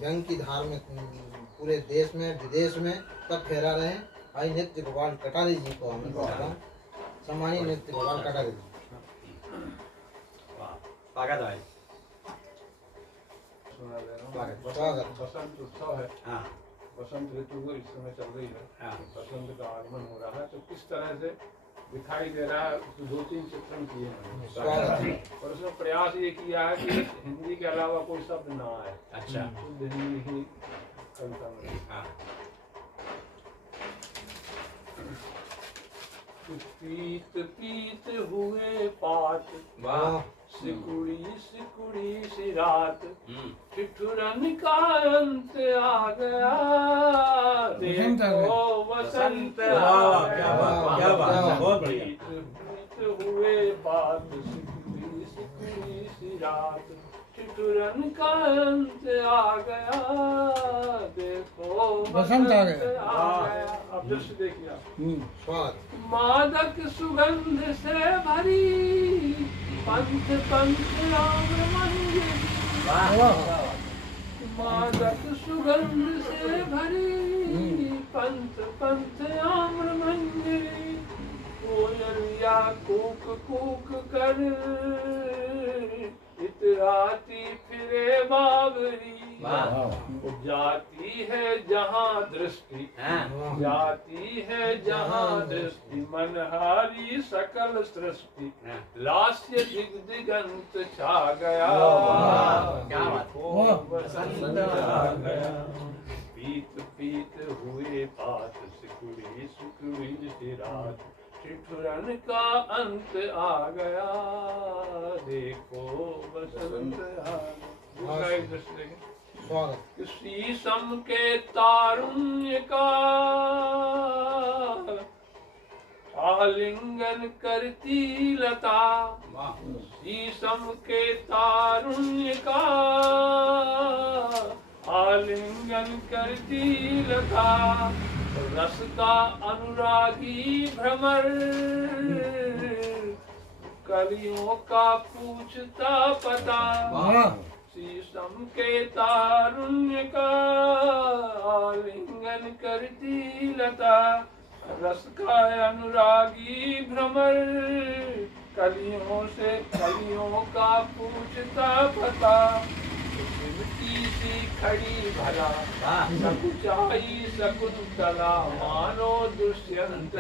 व्यंग की धार में पूरे देश में विदेश में तक फैला रहे भाई नृत्य गोपाल कटारे जी को हमें सम्मानीय नृत्य गोपाल कटारे जी। स्वागत। बसंत उत्सव है। बसंत ऋतु इस समय चल रही है। बसंत का आगमन हो रहा है, तो किस तरह से दिखाई दे रहा है, तो 2-3 चित्रण किए हैं और उसमें प्रयास ये किया है कि हिंदी के अलावा कोई शब्द ना आए। अच्छा, शुद्ध हिंदी ही कविता में। पीत पीत हुए पात, वाह, सिकुड़ी सिकुड़ी सी रात, ठिठुरन का अंत आ गया, देखो बसंत आ गया। क्या बात, बहुत बढ़िया। पीत हुए पात, सिकुड़ी सिकुड़ी सी रात, ठिठुरन का अंत आ गया, देखो बसंत आ गया। अब दृश्य देखिए आप। स्वागत। मादक सुगंध से भरी, पंथ पंथ राम मंदिर, मादक सुगंध से भरी, पंथ पंथ आम्र मंदिर, कोयलिया कूक कूक कर इतराती फिरे बाबरी, जाती है जहाँ दृष्टि, जाती है जहाँ दृष्टि, मनहारी सकल सृष्टि, लास्य दिग्दिगंत छा गया, बसंत आ गया। पीत पीत हुए पात, सिकुड़ी सिकुड़ी सी रात, ठिठुरन का अंत आ गया, देखो बसंत आ गया। दृश्य देखें। शीशम के तारुण्य का आलिंगन करती लता, शीशम के तारुण्य का आलिंगन करती लता, रस का अनुरागी भ्रमर, कलियों का पूछता पता, शीशम के तारुण्य का आलिंगन करती लता, रस का अनुरागी भ्रमर, कलियों से कलियों का पूछता पता, सिमटी सी खड़ी भला, सकुचाई शकुंतला, मानो दुष्यंत।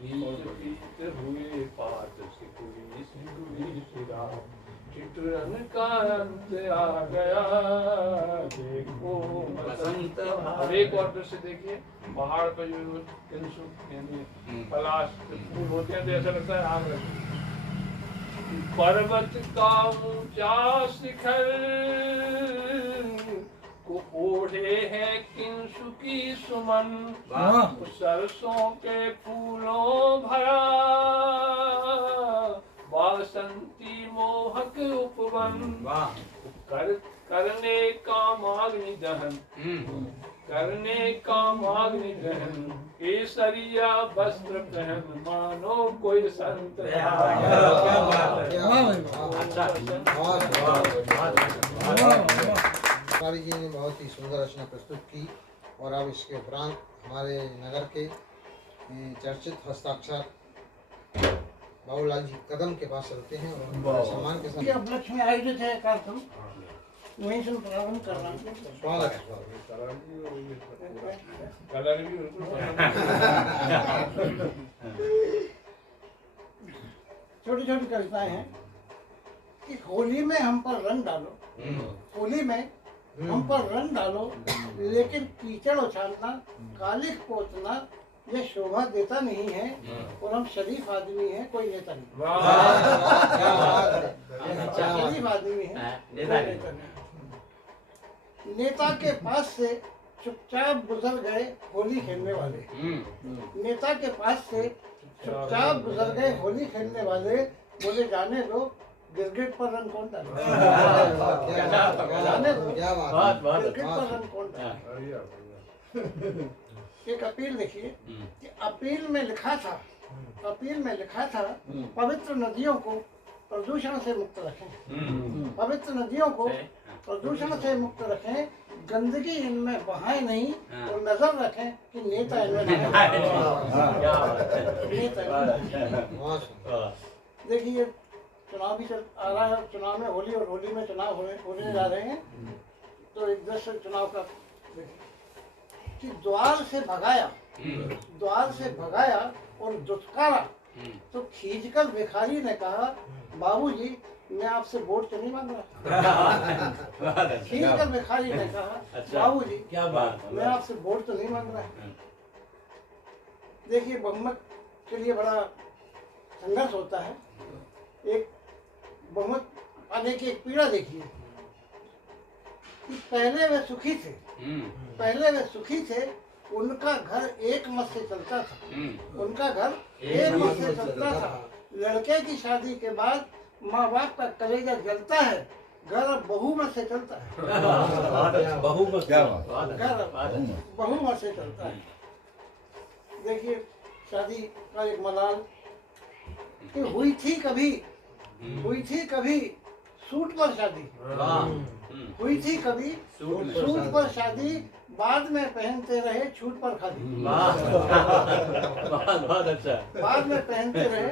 पीत हुए पात, सिकुड़ी सिकुड़ी सी रात, ठिठुरन का अंत आ गया, देखो बसंत। अब एक और दृश्य देखिए। पहाड़ पर जो किंसुक यानी पलाश फूल होते हैं, तो ऐसा लगता है आग लगी। पर्वत का ऊंचा शिखर को ओढ़े है किंसुकी सुमन, सरसों के फूलों भरा वासंती मोहक उपवन, करने कामाग्नि दहन, करने कामाग्नि दहन, केसरिया वस्त्र पहन, मानो कोई संत। कारी जी ने बहुत ही सुंदर रचना प्रस्तुत की और अब इसके उपरांत हमारे नगर के चर्चित हस्ताक्षर बाबूलाल जी कदम के पास चलते हैं और सम्मान के साथ उपलक्ष्य में आयोजित है कार्यक्रम, वहीं से प्रारंभ कर रहा हूँ। स्वागत है। छोटी छोटी कविताएं हैं कि होली में हम पर रंग डालो, होली में हम पर रंग डालो, लेकिन कीचड़ उछालना, कालिख पोतना ये शोभा देता नहीं है और हम शरीफ आदमी हैं, कोई नेता नहीं। क्या बात है, शरीफ आदमी है, कोई नेता नहीं। नेता के पास से चुपचाप गुजर गए होली खेलने वाले, नेता के पास से चुपचाप गुजर गए होली खेलने वाले, बोले जाने दो गिरगिट पर रंग कौन डाले, जाने दो गिरगिट पर रंग कौन डाले। एक अपील देखिए कि अपील में लिखा था, अपील में लिखा था पवित्र नदियों को प्रदूषण से मुक्त रखें, पवित्र नदियों को प्रदूषण से मुक्त रखें, गंदगी इनमें बहाए नहीं और नजर रखें कि नेता इनमें देखिए चुनाव भी आ रहा है, चुनाव में होली और होली में चुनाव होने जा रहे हैं। तो एक दृश्य चुनाव का कि द्वार से भगाया, द्वार से भगाया और दुत्कारा तो खींचकर भिखारी ने कहा बाबूजी मैं आपसे वोट तो नहीं मांग रहा। खींचकर भिखारी ने कहा बाबूजी क्या बात, मैं आपसे वोट तो नहीं मांग रहा। देखिए बहुमत के लिए बड़ा संघर्ष होता है। एक बहुमत पाने की एक पीड़ा देखिए कि पहले वे सुखी थे, पहले वे सुखी थे, उनका घर एक मत से चलता था, उनका घर एक मत से चलता था। लड़के की शादी के बाद माँ बाप का कलेजा जलता है, घर अब बहू मत से चलता है, बहू मत, क्या घर बहू मत से चलता है। देखिए शादी का एक मलाल कि हुई थी कभी सूट पर शादी, हुई थी कभी सूट पर शादी, बाद में पहनते रहे छूट पर खादी। बहुत अच्छा, बाद में पहनते रहे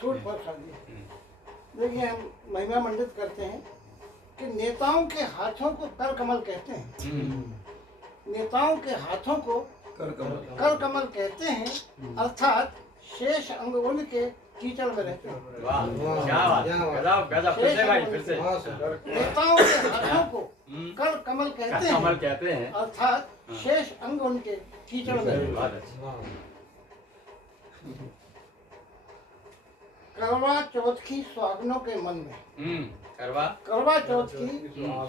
छूट पर खादी। देखिए हम महिमा मंडित करते हैं कि नेताओं के हाथों को कर कमल कहते हैं, नेताओं के हाथों को कर कमल कहते हैं, अर्थात शेष अंग उनके कीचड़ में रहते हैं। क्या बात, गजब गजब, फिर से भाई फिर से। नेताओं के हाथों को कर कमल कहते हैं, अर्थात शेष अंग उनके कीचड़ में रहते हैं। करवा चौथ की सुहागनों के मन में, करवा चौथ की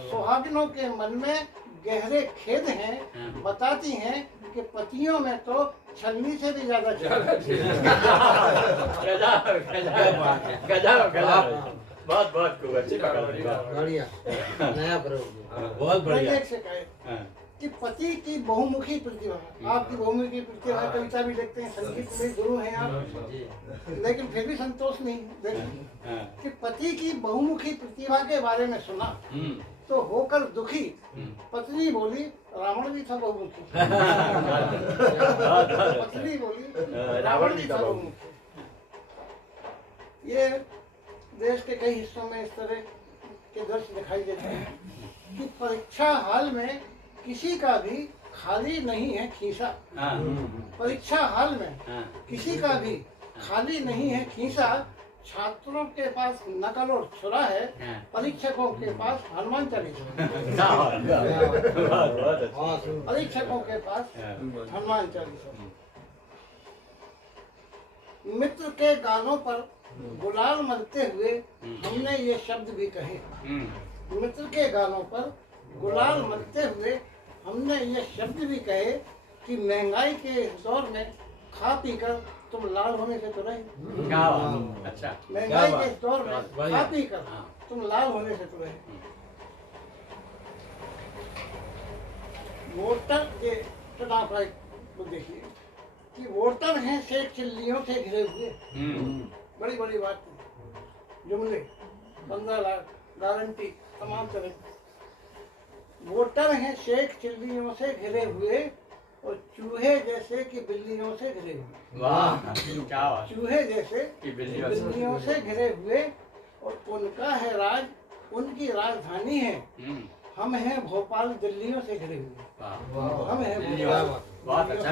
सुहागनों के मन में गहरे खेद हैं, बताती हैं कि पतियों में तो छलनी से भी ज्यादा बहुत बहुत खूब, अच्छी बढ़िया, नया प्रयोग, बहुत बढ़िया। कि पति की बहुमुखी प्रतिभा, आपकी बहुमुखी प्रतिभा, कविता भी लिखते हैं, संगीत में गुरु हैं आप, लेकिन फिर भी संतोष नहीं। देखिए कि पति की बहुमुखी प्रतिभा के बारे में सुना तो होकर दुखी पत्नी बोली रावण भी था बहुमुखी, पत्नी बोली रावण भी था बहुमुखी। ये देश के कई हिस्सों में इस तरह के दृश्य दिखाई देते हैं कि परीक्षा हाल में किसी का भी खाली नहीं है खीसा, परीक्षा हाल में किसी का भी खाली नहीं है खीसा, छात्रों के पास नकल और छुरा है, परीक्षकों के पास हनुमान चालीसा, परीक्षकों के पास हनुमान चालीसा। मित्र के गालों पर गुलाल मलते हुए हमने ये शब्द भी कहे, मित्र के गालों पर गुलाल मलते हुए हमने ये शब्द भी कहे कि महंगाई के इस दौर में खा पी कर तुम लाल होने से तो रहे। अच्छा, महंगाई के इस दौर में खा पी कर तुम लाल होने से तो रहे। वोटर के चुनाव का देखिए कि वोटर हैं शेख चिल्लियों से घिरे हुए, बड़ी बड़ी बात, जुमले 15 लाख गारंटी तमाम तरह। वोटर हैं शेख चिल्लियों से घिरे हुए और चूहे जैसे कि बिल्लियों से घिरे हुए। वाह क्या बात, चूहे जैसे कि बिल्लियों से घिरे हुए और उनका है राज, उनकी राजधानी है, हम हैं भोपाल दिल्लियों से घिरे हुए। हम हैं बहुत अच्छा,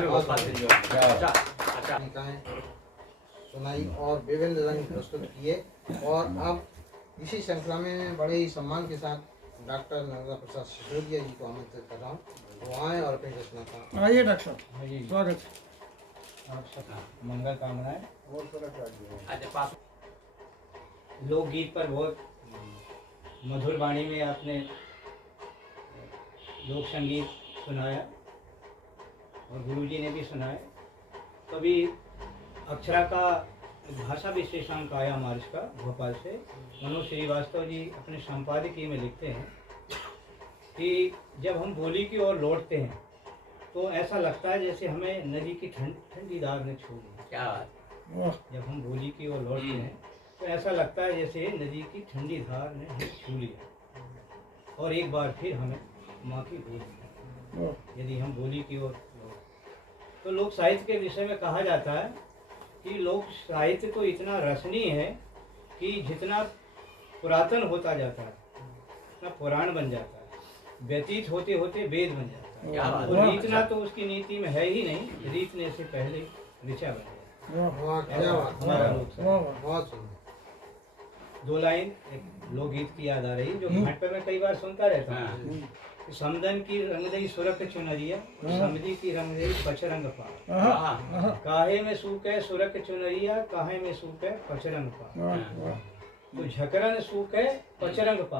अच्छा सुनाई और विभिन्न रंग प्रस्तुत किए। और अब इसी श्रृंखला में बड़े ही सम्मान के साथ डॉक्टर नर्मदा प्रसाद सिसोदिया जी को आमंत्रित कर रहा हूँ, वो आए और अपनी रचना का। आइए डॉक्टर साहब, स्वागत है। आप सब मंगल कामनाएं। अच्छा पास लोकगीत पर बहुत मधुर वाणी में आपने लोक संगीत सुनाया और गुरुजी ने भी सुनाया। कभी अक्षरा का भाषा विश्लेषण काया मार्च का भोपाल से मनोज श्रीवास्तव जी अपने संपादकीय में लिखते हैं कि जब हम बोली की ओर लौटते हैं तो ऐसा लगता है जैसे हमें नदी की ठंडी धार ने छू ली। क्या बात। जब हम बोली की ओर लौटते हैं तो ऐसा लगता है जैसे नदी की ठंडी धार ने हमें छू लिया और एक बार फिर हमें माँ की गोद यदि हम बोली की ओर तो लोक साहित्य के विषय में कहा जाता है कि लोक साहित्य तो इतना रसनीय है कि जितना पुरातन होता जाता है उतना पुराण बन जाता है, व्यतीत होते होते वेद बन जाता है और रीतना तो उसकी नीति में है ही नहीं, रीतने से पहले ऋचा बन जाता है। बहुत सुंदर। दो लाइन एक लोकगीत की याद आ रही जो घाट पर मैं कई बार सुनता रहता हूँ। समदन की रंगदई सुरख चुनरिया समझी की रंगदई पचरंग पा काहे में सूखे सुरख चुनरिया काहे में सूखे पचरंग पा तो झकरन सूखे पचरंग पा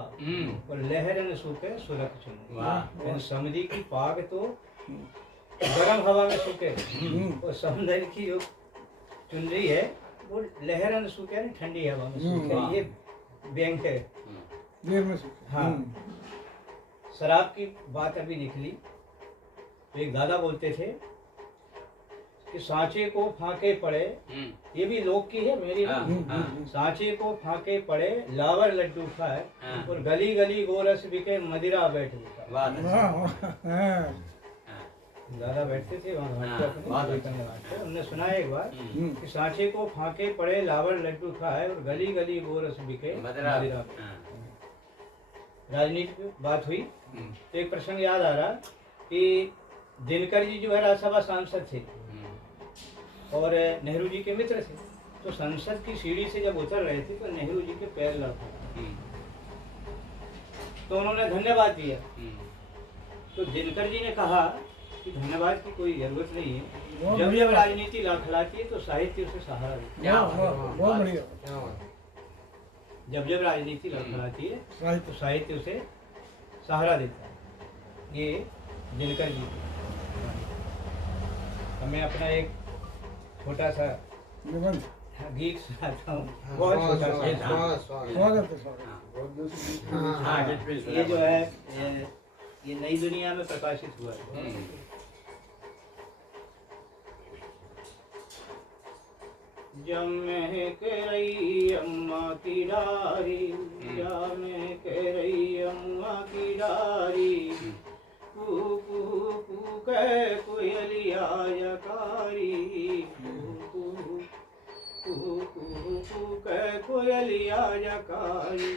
और लहरन सूखे सुरख चुनरिया। समझी की पाग तो गर्म हवा में सूखे और समदन की जो चुनरी है वो लहरन सूखे ठंडी हवा में सूखे। ये बैंक है हाँ। शराब की बात अभी निकली तो एक दादा बोलते थे कि सांचे को फाके पड़े, ये भी लोक की है मेरी सांचे को फाके पड़े लावर लड्डू खाए और गली गली गोरस बिके मदिरा बैठ दादा बैठते थे वहाँ उन्होंने सुना एक बार कि सांचे को फाके पड़े लावर लड्डू खाए और गली गली गोरस बिके मदिरा। राजनीति की बात हुई तो एक प्रसंग याद आ रहा कि दिनकर जी जो है राज्यसभा सांसद थे और नेहरू जी के मित्र थे तो संसद की सीढ़ी से जब उतर रहे थे तो नेहरू जी के पैर लड़खड़ाए तो उन्होंने धन्यवाद दिया। तो दिनकर जी ने कहा कि धन्यवाद की कोई जरूरत नहीं है, जब जब राजनीति लड़खड़ाती है तो साहित्य उसे सहारा देता है। जब जब राजनीति लड़खड़ाती है तो साहित्य उसे सहारा देता है। ये दिनकर जी। मैं अपना एक छोटा सा गीत सुनाता हूँ, बहुत छोटा सा। ये जो है ये नई दुनिया में प्रकाशित हुआ है। जमे के रही अम्मा की डारी जमे के रही अम्मा की डारी कू कू कू कह कोयलिया यकारी कू कू कू कू कह कोयलिया यकारी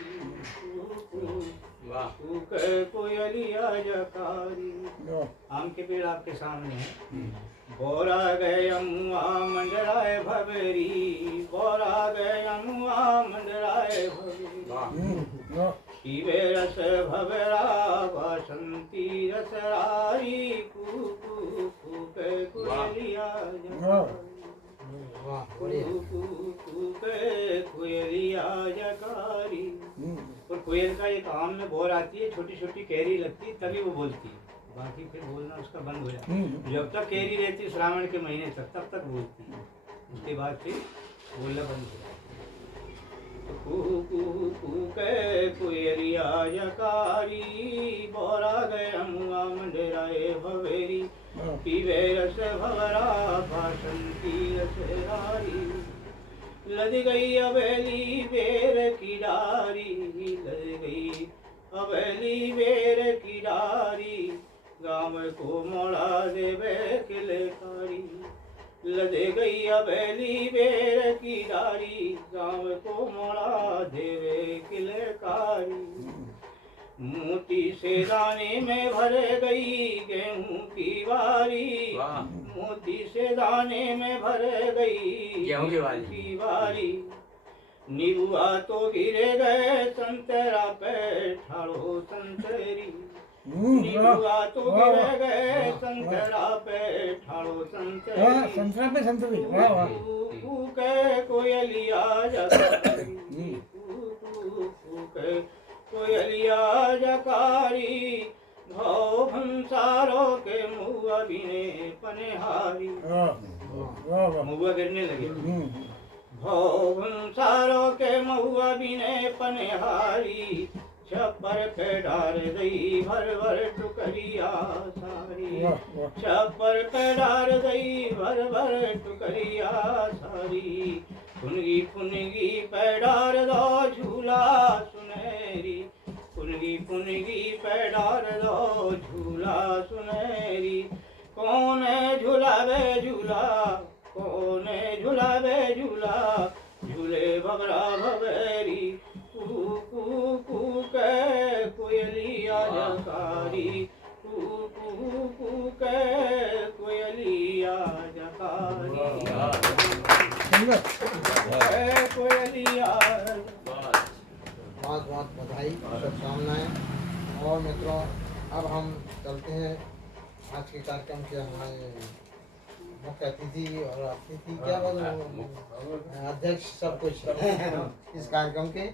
कू कह कोयलिया यकारी। आम के पेड़ आपके सामने है। बोरा गए अमुआ मंडराए भवेरी बोरा गए अमुआ मंडराए भवेरी पीवे रस भवरा बसंती रसरारी कू कू कू के कोयलिया जकारी। और कोयल का एक आम में बोर आती है, छोटी छोटी कैरी लगती है तभी वो बोलती है, बाकी फिर बोलना उसका बंद हो जाता है। जब तक कैरी रहती है श्रावण के महीने तक तब तक बोलती है, उसके बाद फिर बोलना बंद हो जाता है। कू कू कू के कोयलिया जकारी बोरा गए अमुआ मंडराए भवेरी पीवे रस भवरा भाषंती रसरारी लद गई अबेली बेर की डारी लद गई अबेली बेर की डारी गाँव को मोड़ा देवे किलकारी लद गई अबेली बेर की डारी गाँव को मोड़ा देवे किलकारी मोती से दाने में भर गई गेहूं की बारी मोती से दाने में भर गई गेहूं की बारी निबुआ तो गिरे गए संतरा पे ठाड़ो संतरी हुआ तो गिर गए संतरा पे ठाड़ो संतरा पे संतरी, वाह वाह। के कोयलिया जकारी, कोयलिया जकारी, भाव भंसारों के मुआ बिने पनेहारी। मुआ गिरने लगे। भाव भंसारों के महुआ बिने पनेहारी, छप्पर पे डार दई भर भर टुकरिया सारी, छप्पर पे डार दई भर भर टुकरिया सारी, फुनगी फुनगी पे डार दो झूला सुनहरी, फुनगी फुनगी पे डार दो झूला सुनहरी, कौन झूलावे झूला, कौन झूलावे झूला, झूले भवरा भवेरी, कू कू कू के कोयलिया जकारी, कू कू कू के कोयलिया जकारी, कोयलिया। बहुत बहुत बधाई, शुभकामनाएं। और मित्रों, अब हम चलते हैं आज के कार्यक्रम के हमारे मुख्य अतिथि और अतिथि क्या बोलूं, अध्यक्ष सब कुछ इस कार्यक्रम के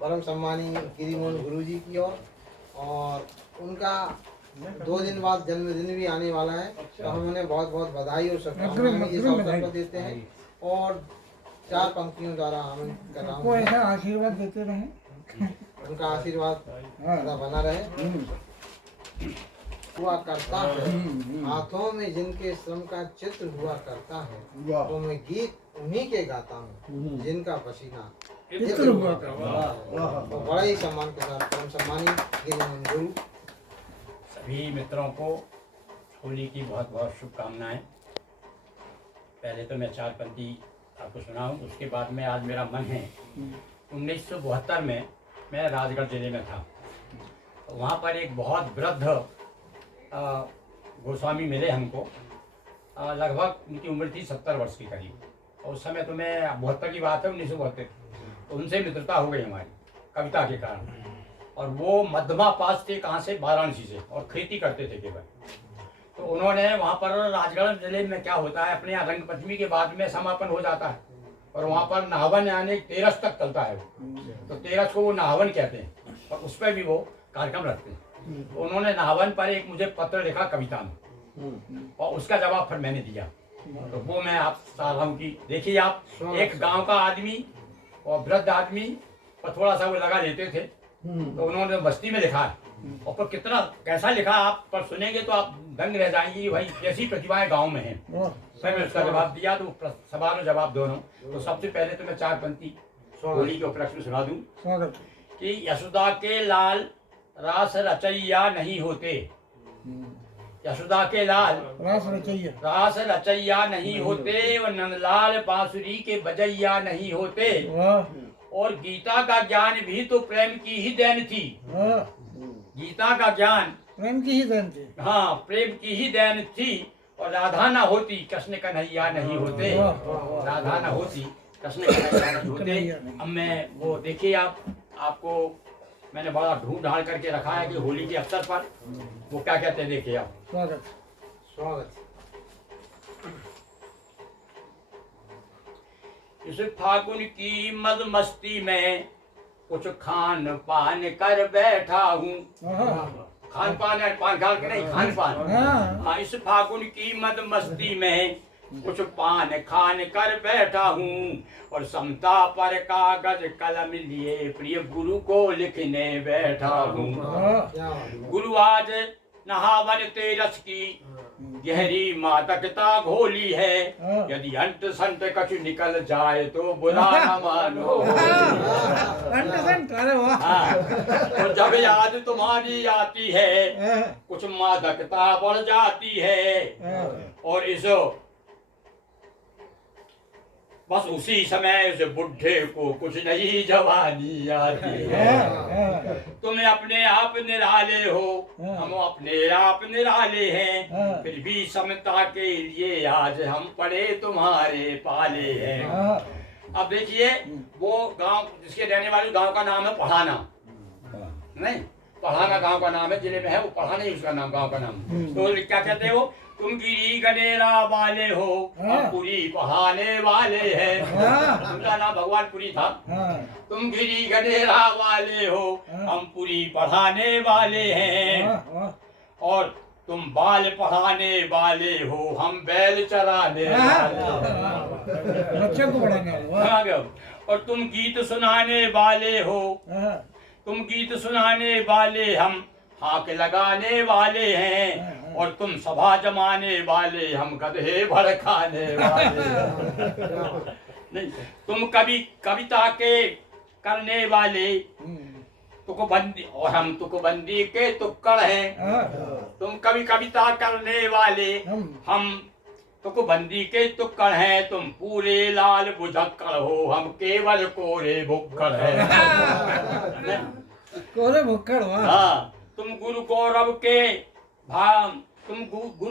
परम सम्मानी गिरिमोहन गुरुजी की ओर, और उनका 2 दिन बाद जन्मदिन भी आने वाला है, तो हम उन्हें बहुत बहुत बधाई और शुभकामनाएं इस अवसर पर देते हैं, और 4 पंक्तियों द्वारा हम कर रहा हूँ, ऐसा आशीर्वाद देते रहे, उनका आशीर्वाद सदा बना रहे। हुआ करता है हाथों में जिनके श्रम का चित्र हुआ करता है, तो मैं गीत उन्हीं के गाता हूँ जिनका पसीना चित्र हुआ करता है। तो बड़ा ही सम्मान के साथ परम सम्मानी गिरिमोहन गुरु। सभी मित्रों को होली की बहुत बहुत शुभकामनाएं। पहले तो मैं 4 पंक्ति आपको सुनाऊं, उसके बाद में आज मेरा मन है 1972 में मैं राजगढ़ जिले में था, वहाँ पर एक बहुत वृद्ध गोस्वामी मिले हमको, लगभग उनकी उम्र थी 70 वर्ष की करीब, और उस समय तो मैं 72 की बात है 1972, तो उनसे मित्रता हो गई हमारी कविता के कारण, और वो मध्यमा पास थे, कहाँ से, वाराणसी से, और खेती करते थे केवल। तो उन्होंने वहाँ पर राजगढ़ जिले में क्या होता है, अपने यहाँ रंग पंचमी के बाद में समापन हो जाता है, और वहाँ पर नहावन यानी 13 तक चलता है वो, तो 13 को वो नहावन कहते हैं, और उस पर भी वो कार्यक्रम रखते हैं। तो उन्होंने नहावन पर एक मुझे पत्र लिखा कविता में, और उसका जवाब फिर मैंने दिया, तो वो मैं आप चाह रहा हूँ कि देखिए आप, एक गांव का आदमी और वृद्ध आदमी पर थोड़ा सा वो लगा लेते थे, तो उन्होंने बस्ती में लिखा है, और पर कितना कैसा लिखा आप पर सुनेंगे तो आप दंग रह जाएंगे, भाई कैसी प्रतिभाएं गांव में हैं। मैंने उसका जवाब दिया, तो सवाल और जवाब दोनों। तो सबसे पहले तो मैं 4 पंक्ति होली के उपलक्ष्य में सुना दूं कि यशोदा के लाल रास रचैया नहीं होते, यशोदा के लाल रास रचैया नहीं होते, और नंदलाल बांसुरी के बजैया नहीं होते, और गीता का ज्ञान भी तो प्रेम की ही देन थी, गीता का ज्ञान प्रेम की ही देन थी, हाँ प्रेम की ही देन थी, और राधा ना होती कृष्ण कन्हैया नहीं होते, राधा ना होती कृष्ण कन्हैया नहीं होते। अब मैं वो देखिए आपको मैंने बड़ा ढूंढ ढांड करके रखा है कि होली के अवसर पर वो क्या कहते हैं, देखिए आप। स्वागत स्वागत। इस फागुन की मद मस्ती में कुछ खान पान कर बैठा हूँ, खान पान है, पान खाल के नहीं, खान पान। हाँ, इस फागुन की मद मस्ती में कुछ पान खान कर बैठा हूँ, और समता पर कागज कलम लिए प्रिय गुरु को लिखने बैठा हूँ। गुरु आज नहावन तेरस की गहरी मादकता घोली है, यदि अंत संत कछु निकल जाए तो बुरा न मानो। तो जब याद तुम्हारी आती है कुछ मादकता बढ़ जाती है, और इस बस उसी समय उस बुढ़े को कुछ नहीं जवानी आती है। तुम अपने आप निराले हो, हम अपने आप निराले हैं, फिर भी समता के लिए आज हम पड़े तुम्हारे पाले हैं। अब देखिए वो गांव जिसके रहने वाले गांव का नाम है पढ़ाना, नहीं पढ़ाना गांव का नाम है, जिले में है वो, पढ़ाना ही उसका नाम, गांव का नाम। तो क्या कहते हो, तुम गिरी गनेरा वाले हो, हम पुरी पढ़ाने वाले हैं। उनका नाम भगवानपुरी था। तुम गिरी गनेरा वाले हो, हम पुरी पढ़ाने वाले हैं। और तुम बाल पढ़ाने वाले हो, हम बैल चराने वाले, बच्चों को पढ़ाने वाले। और तुम गीत सुनाने वाले हो, तुम गीत सुनाने वाले, हम हाक लगाने वाले हैं। और तुम सभा जमाने वाले, हम गधे भड़काने वाले नहीं, तुम कविता के करने वाले, तुकबंदी, और हम तुकबंदी के तुक्कड़ हैं। तुम कविता करने वाले, हम तुकबंदी के तुक्कड़ हैं। तुम पूरे लाल बुझक्कड़ हो, हम केवल कोरे भुक्कड़ हैं। कोरे भुक्कड़। हाँ, तुम गुरु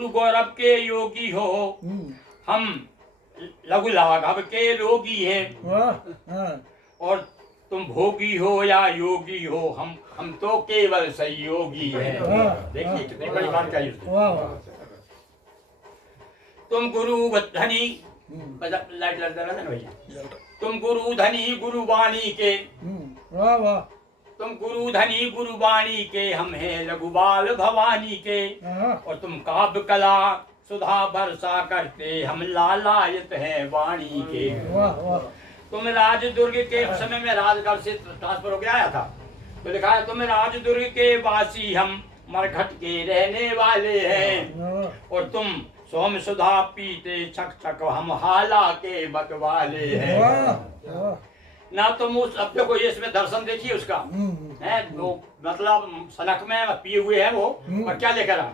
गौरव के योगी हो, हम लघु लाघव के रोगी हैं। और तुम भोगी हो या योगी हो, हम तो केवल सहयोगी हैं। देखिए कितनी बड़ी बात कही उसने। तुम गुरु धनी, लाइट लग रहा है ना भैया, तुम गुरु धनी गुरुवाणी के, तुम गुरु धनी गुरुवाणी के, हम हैं लघुबाल भवानी के। और तुम काव्य कला सुधा वर्षा करते, हम लालायत हैं वाणी के। तुम राजदुर्ग के समय में राजगढ़ से ट्रांसफर हो गया था, तो लिखा है तुम राजदुर्ग के वासी, हम मरघट के रहने वाले हैं। और तुम सोम सुधा पीते छक छक, हम हाला के बतवाले हैं। ना तुम उस, अब देखो ये इसमें दर्शन देखिए उसका है, तो मतलब सनक में पिए हुए है वो, और क्या लेकर आ,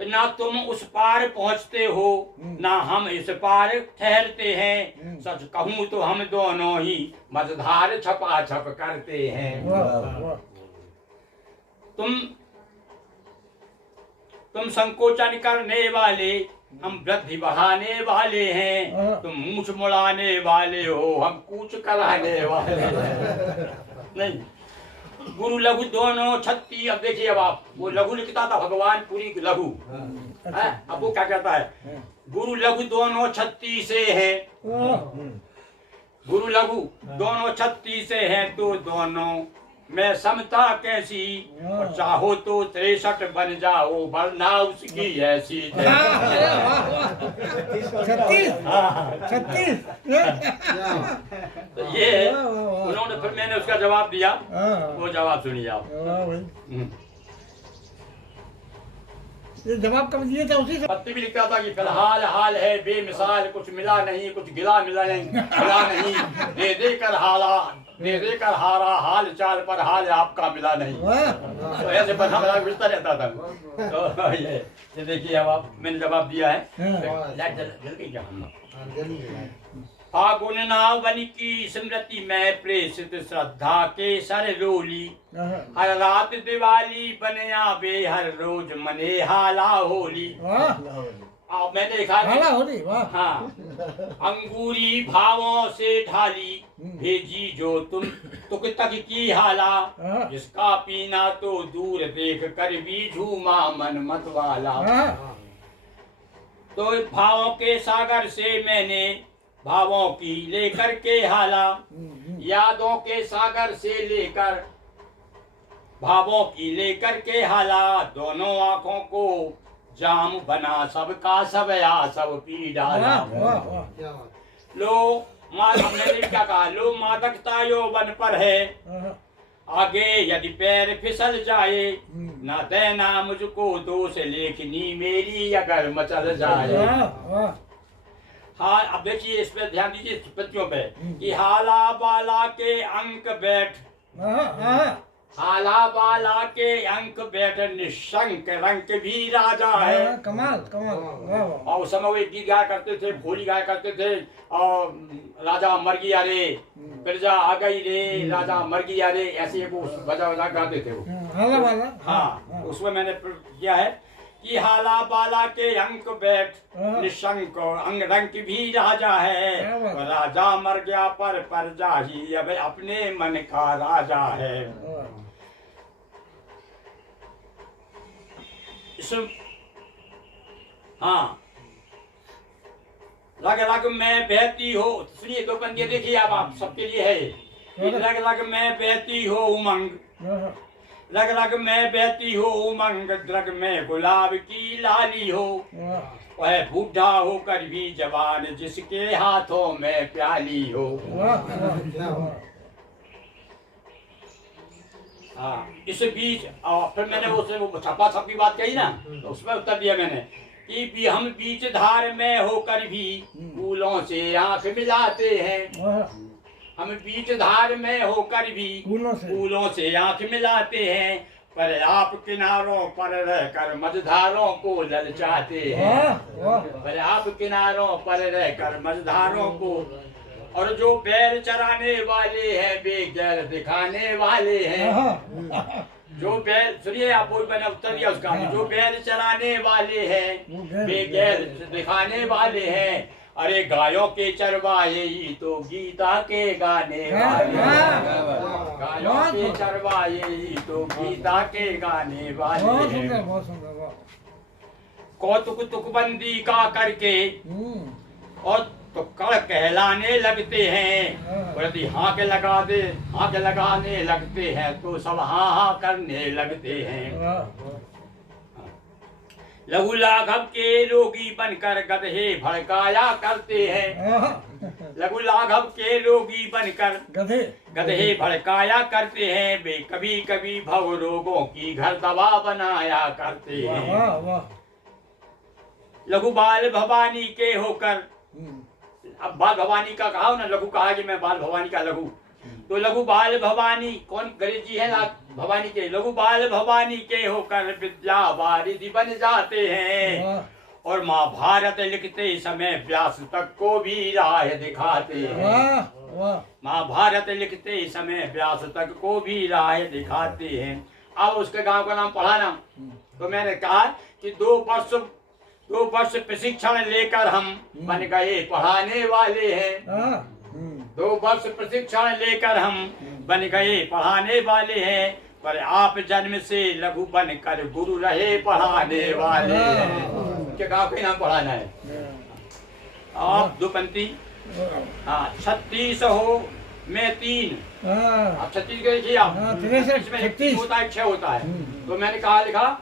ना तुम उस पार पहुंचते हो, ना हम इस पार ठहरते हैं। सच कहूं तो हम दोनों ही मझधार छपा छप करते हैं। तुम संकोचन करने वाले, हम वृद्धि बढ़ाने वाले हैं। तुम मूछ मुड़ाने वाले हो, हम कूच कराने वाले नहीं। गुरु लघु दोनों छत्ती, अब देखिए अब आप, वो लघु लिखता था भगवान पूरी लघु, अब वो क्या कहता है, गुरु लघु दोनों छत्ती से है, गुरु लघु दोनों छत्ती से है, तो दोनों में समता कैसी, और चाहो तो 63 बन जाओ, वरना उसकी ऐसी। 36 तो ये उन्होंने, फिर मैंने उसका जवाब दिया, वो जवाब सुनिए आप। ये जवाब कब दिए थे उसी से? पत्ती भी लिखता था कि फिलहाल हाल है बेमिसाल, कुछ मिला नहीं, कुछ गिला मिला नहीं, दे दे कर हारा, हाल चाल पर हाल आपका मिला नहीं। तो ऐसे बना बना गुजरता रहता था। तो ये देखिए अब आप, मैंने जवाब दिया है। लाइट जल गई क्या? फागुन नावन की स्मृति में प्रेषित श्रद्धा के सर रोली, हर रात दिवाली बने आवे, हर रोज मने हाला होली। मैंने देखा होली, हाँ, अंगूरी भावों से ढाली, भेजी जो तुम तुक तक की हाला, जिसका पीना तो दूर देख कर भी झूमा मन मत वाला। तो भावों के सागर से मैंने भावों की लेकर के हाला, यादों के सागर से लेकर भावों की लेकर के हाला, दोनों आंखों को जाम बना, सबका सब या सब पी डाला। लो मैंने क्या कहा, लो मादकता यौवन पर है, आगे यदि पैर फिसल जाए, न देना मुझको दोष, लेखनी मेरी अगर मचल जाए। हाँ, अब देखिए इस पे ध्यान दीजिए पत्तियों पे, कि हाला बाला के अंक बैठ, हाला बाला के अंक बैठ, निशंक रंक भी राजा है। कमाल कमाल। और उस समय वो एक गीत गाया करते थे, भोली गाया करते थे, और राजा मर गया रे, प्रजा आ गई रे, राजा मर गया रे, ऐसे वो बजा बजा गाते थे वो। हाला बाला, हाँ, उसमें मैंने किया है कि हाला बाला के अंक बैठ, निशंक अंग रंक भी राजा है, राजा मर गया पर प्रजा ही अब अपने मन का राजा है। इस हाँ लग लग में बहती हो, सुनिए दो पंक्तियां देखिए आप सबके लिए है ये। लग लग में बहती हो उमंग, लग लग में बहती हो उमंग, द्रग में गुलाब की लाली हो, वह बूढ़ा होकर भी जवान जिसके हाथों में प्याली हो। हाँ इस बीच फिर मैंने वो छपा छपी बात कही ना, तो उसमें उत्तर दिया मैंने कि भी हम बीच धार में होकर भी फूलों से आंख मिलाते हैं, हम बीच धार में होकर भी फूलों से आंख मिलाते हैं, पर आप किनारों पर रहकर मझधारों को ललचाते हैं, पर आप किनारों पर रहकर मझधारों को। और जो बैल चराने वाले हैं वे गैर दिखाने वाले हैं, जो बैल, सुनिए आप बोल, मैंने उत्तर दिया उसका, जो बैल चराने वाले हैं वे गैर दिखाने वाले हैं, अरे गायों के चरवाहे ही तो गीता के गाने वाले हैं, गायों के चरवाहे ही तो गीता के गाने वाले हैं। कौतुक तुकबंदी का करके और तो कड़ कहलाने लगते हैं, यदि हाँ के लगाने लगते हैं तो सब हाँ हाँ करने लगते हैं। लघु लाघव के रोगी बनकर गधे भड़काया करते हैं, लघु लाघव के रोगी बनकर गधे भड़काया करते हैं, वे कभी कभी भव रोगों की घर दवा बनाया करते हैं। लघु बाल भवानी के होकर, अब बाल भवानी का कहा ना, लघु कहा कि मैं बाल भवानी का लघु, तो लघु बाल भवानी कौन गणेश जी है ना भवानी के, लघु बाल भवानी के होकर विद्या वारिधि बन जाते हैं, और महाभारत लिखते समय व्यास तक को भी राह दिखाते हैं, महाभारत लिखते समय व्यास तक को भी राह दिखाते हैं। अब उसके गांव का नाम पढ़ा ना, तो मैंने कहा कि 2 वर्ष प्रशिक्षण लेकर हम बन गए पढ़ाने वाले हैं, 2 वर्ष प्रशिक्षण लेकर हम बन गए पढ़ाने वाले हैं, पर आप जन्म से लघु बनकर गुरु रहे पढ़ाने वाले हैं। क्या गाँव का नाम पढ़ाना है आप 2 पंक्ति। हाँ 36 हो मैं 3, आप 36 के देखिए आप, 36 में 1 होता है 6 होता है, तो मैंने कहा लिखा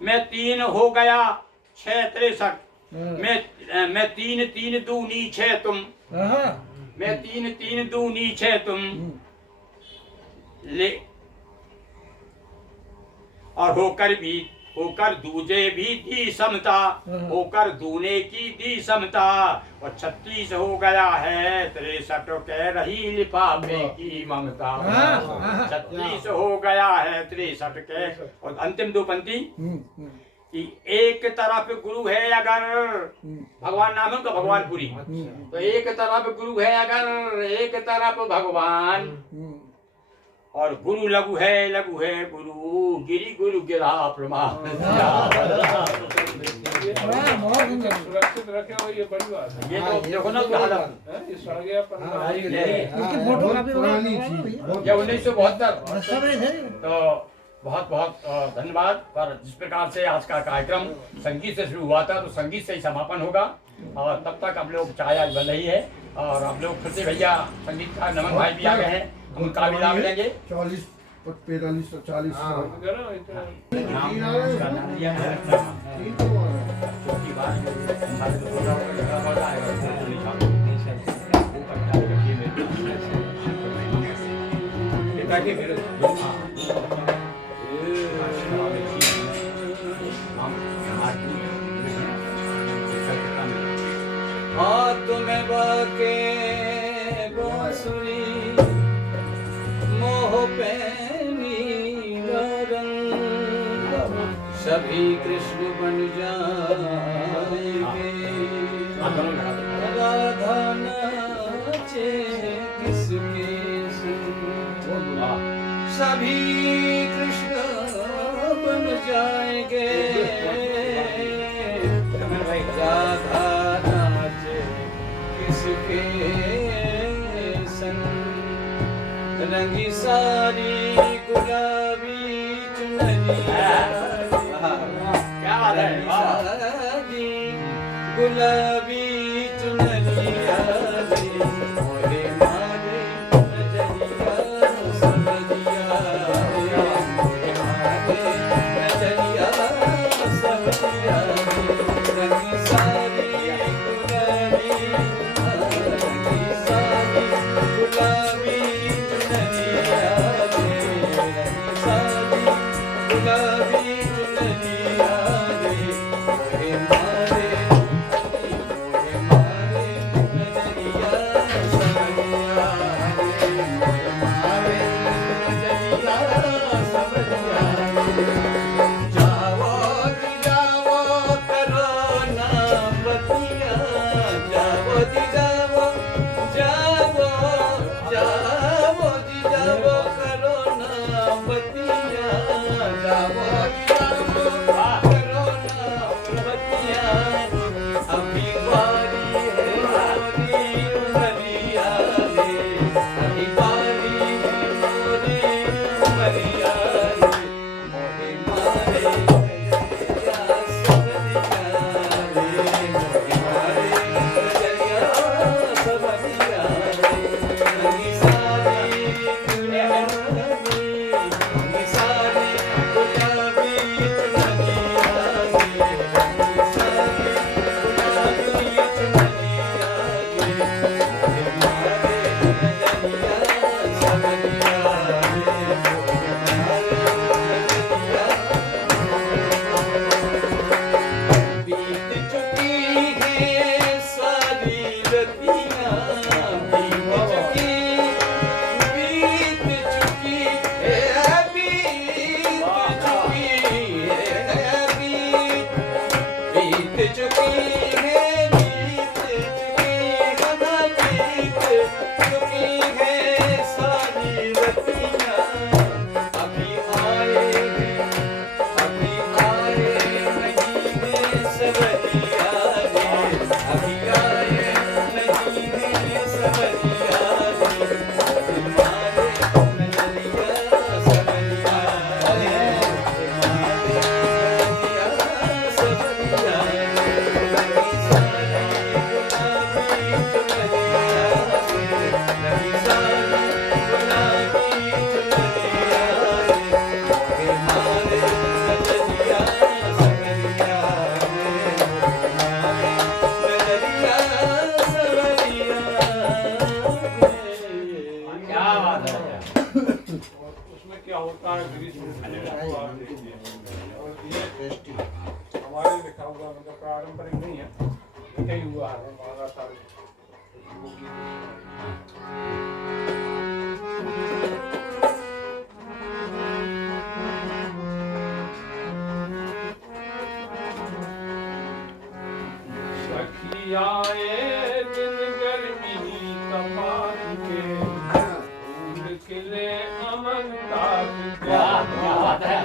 मैं 3 हो गया 6 63, मैं 3 दूनी 6 तुम, मैं 3 दूनी 6 तुम ले, और होकर दूजे भी दी समता, होकर दूने की दी समता, और 36 हो गया है 63 कह रही लिफाफे की ममता, 36 हो गया है 63 के। और अंतिम 2 पंक्ति कि एक तरफ गुरु है अगर, भगवान नाम है उनका भगवानपुरी, तो एक तरफ गुरु है अगर एक तरफ भगवान, और गुरु लघु है गुरु गिरी गुरु गिरा प्रमाण। सुरक्षित रखे हो, ये बड़ी बात है। ये तो देखो ना हालत, ये सड़ गया फोटो काफी पुरानी थी, 1972। तो बहुत बहुत धन्यवाद। पर जिस प्रकार से आज का कार्यक्रम संगीत से शुरू हुआ था, तो संगीत से ही समापन होगा, और तब तक हम लोग चाय आज बन रही है, और हम लोग फिर से भैया संगीतकार नमन भाई भी आ गए हैं, हम उनका भी लाभ लेंगे। 40 45 40 हाथ में बाके बांसुरी मोह पे नीला रंग, सभी कृष्ण बन जाएंगे, राधा नाचे किसके संग, सभी कृष्ण बन जाएंगे, राधा किसके संग, रंगी सारी गुलाबी चुनरी गुलाबी चुनरिया रे मोरे मारे नजरिया सवरिया रे मोरे मारे नजरिया सवरिया रंग सारी गुलाबी रंग सारी गुलाबी चुनरिया रे रंग सारी गुलाबी चुनरिया रे मोरे मारे उसमें क्या होता है हमारे लिखा हुआ मतलब पारंपरिक नहीं है, कहीं हुआ है हमारा सारे सखियाए दिन गर्मी तपात के फूल खिले अमन ताक क्या बात है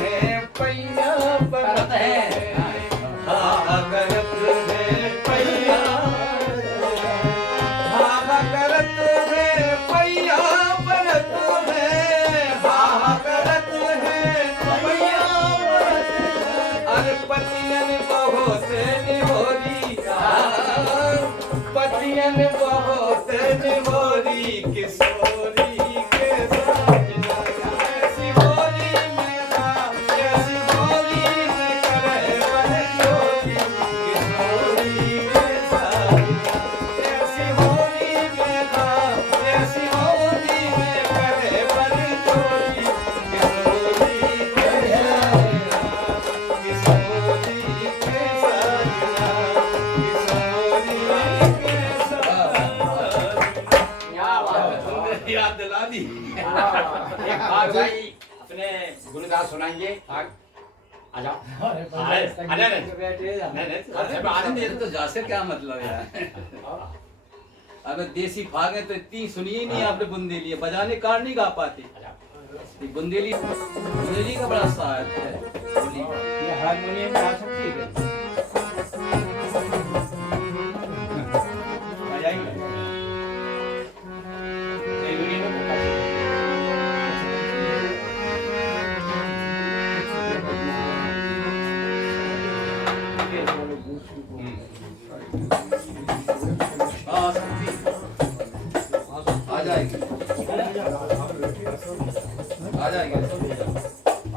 है पैया परत है हा करत है पैया हा करत है पैया परत है हा करत है पैया परत है अरे पतियन बहुत निभोरी पतियन बहुत निभोरी किशोरी के साजना ऐसी होली में ऐसी होली में करे बरजोरी किशोरी के साजना ऐसी होली में ऐसी होली में करे बरजोरी किशोरी के साजना किशोरी के साजना किशोरी के साजना याद दिला दी। एक भाग भाई अपने गुरुदास सुनाएंगे भाग आ जाओ अरे तो जासे क्या मतलब यार अबे देसी भाग है तो इतनी सुनिए नहीं आपने बुंदेली बजाने कार नहीं गा पाते बुंदेली बुंदेली का बड़ा साथ है ये हारमोनियम में आ सकती है आ जाएगी आ जाएगी आ जाएगी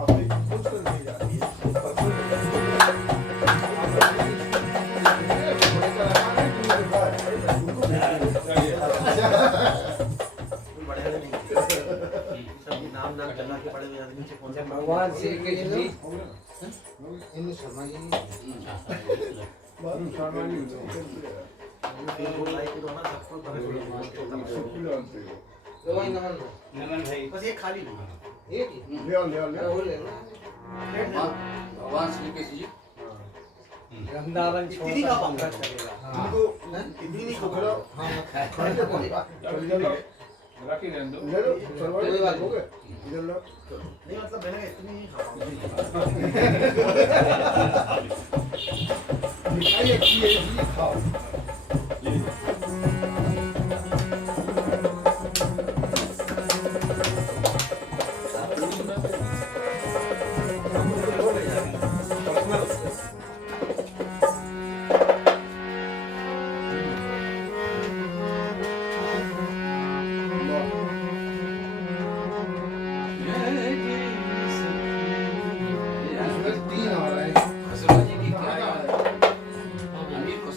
भगवान श्री कृष्ण जी इन शर्मा जी नमन भाई बस ये खाली एक ले ले भगवान श्री कृष्ण जी वृंदावन इतनी का पंखा चलेगा इनको इतनी नहीं खोखला रखी रहने दो ले लो कोई बात हो गए इधर लो नहीं मतलब मैंने इतनी नहीं मिठाई अच्छी है इसलिए खाओ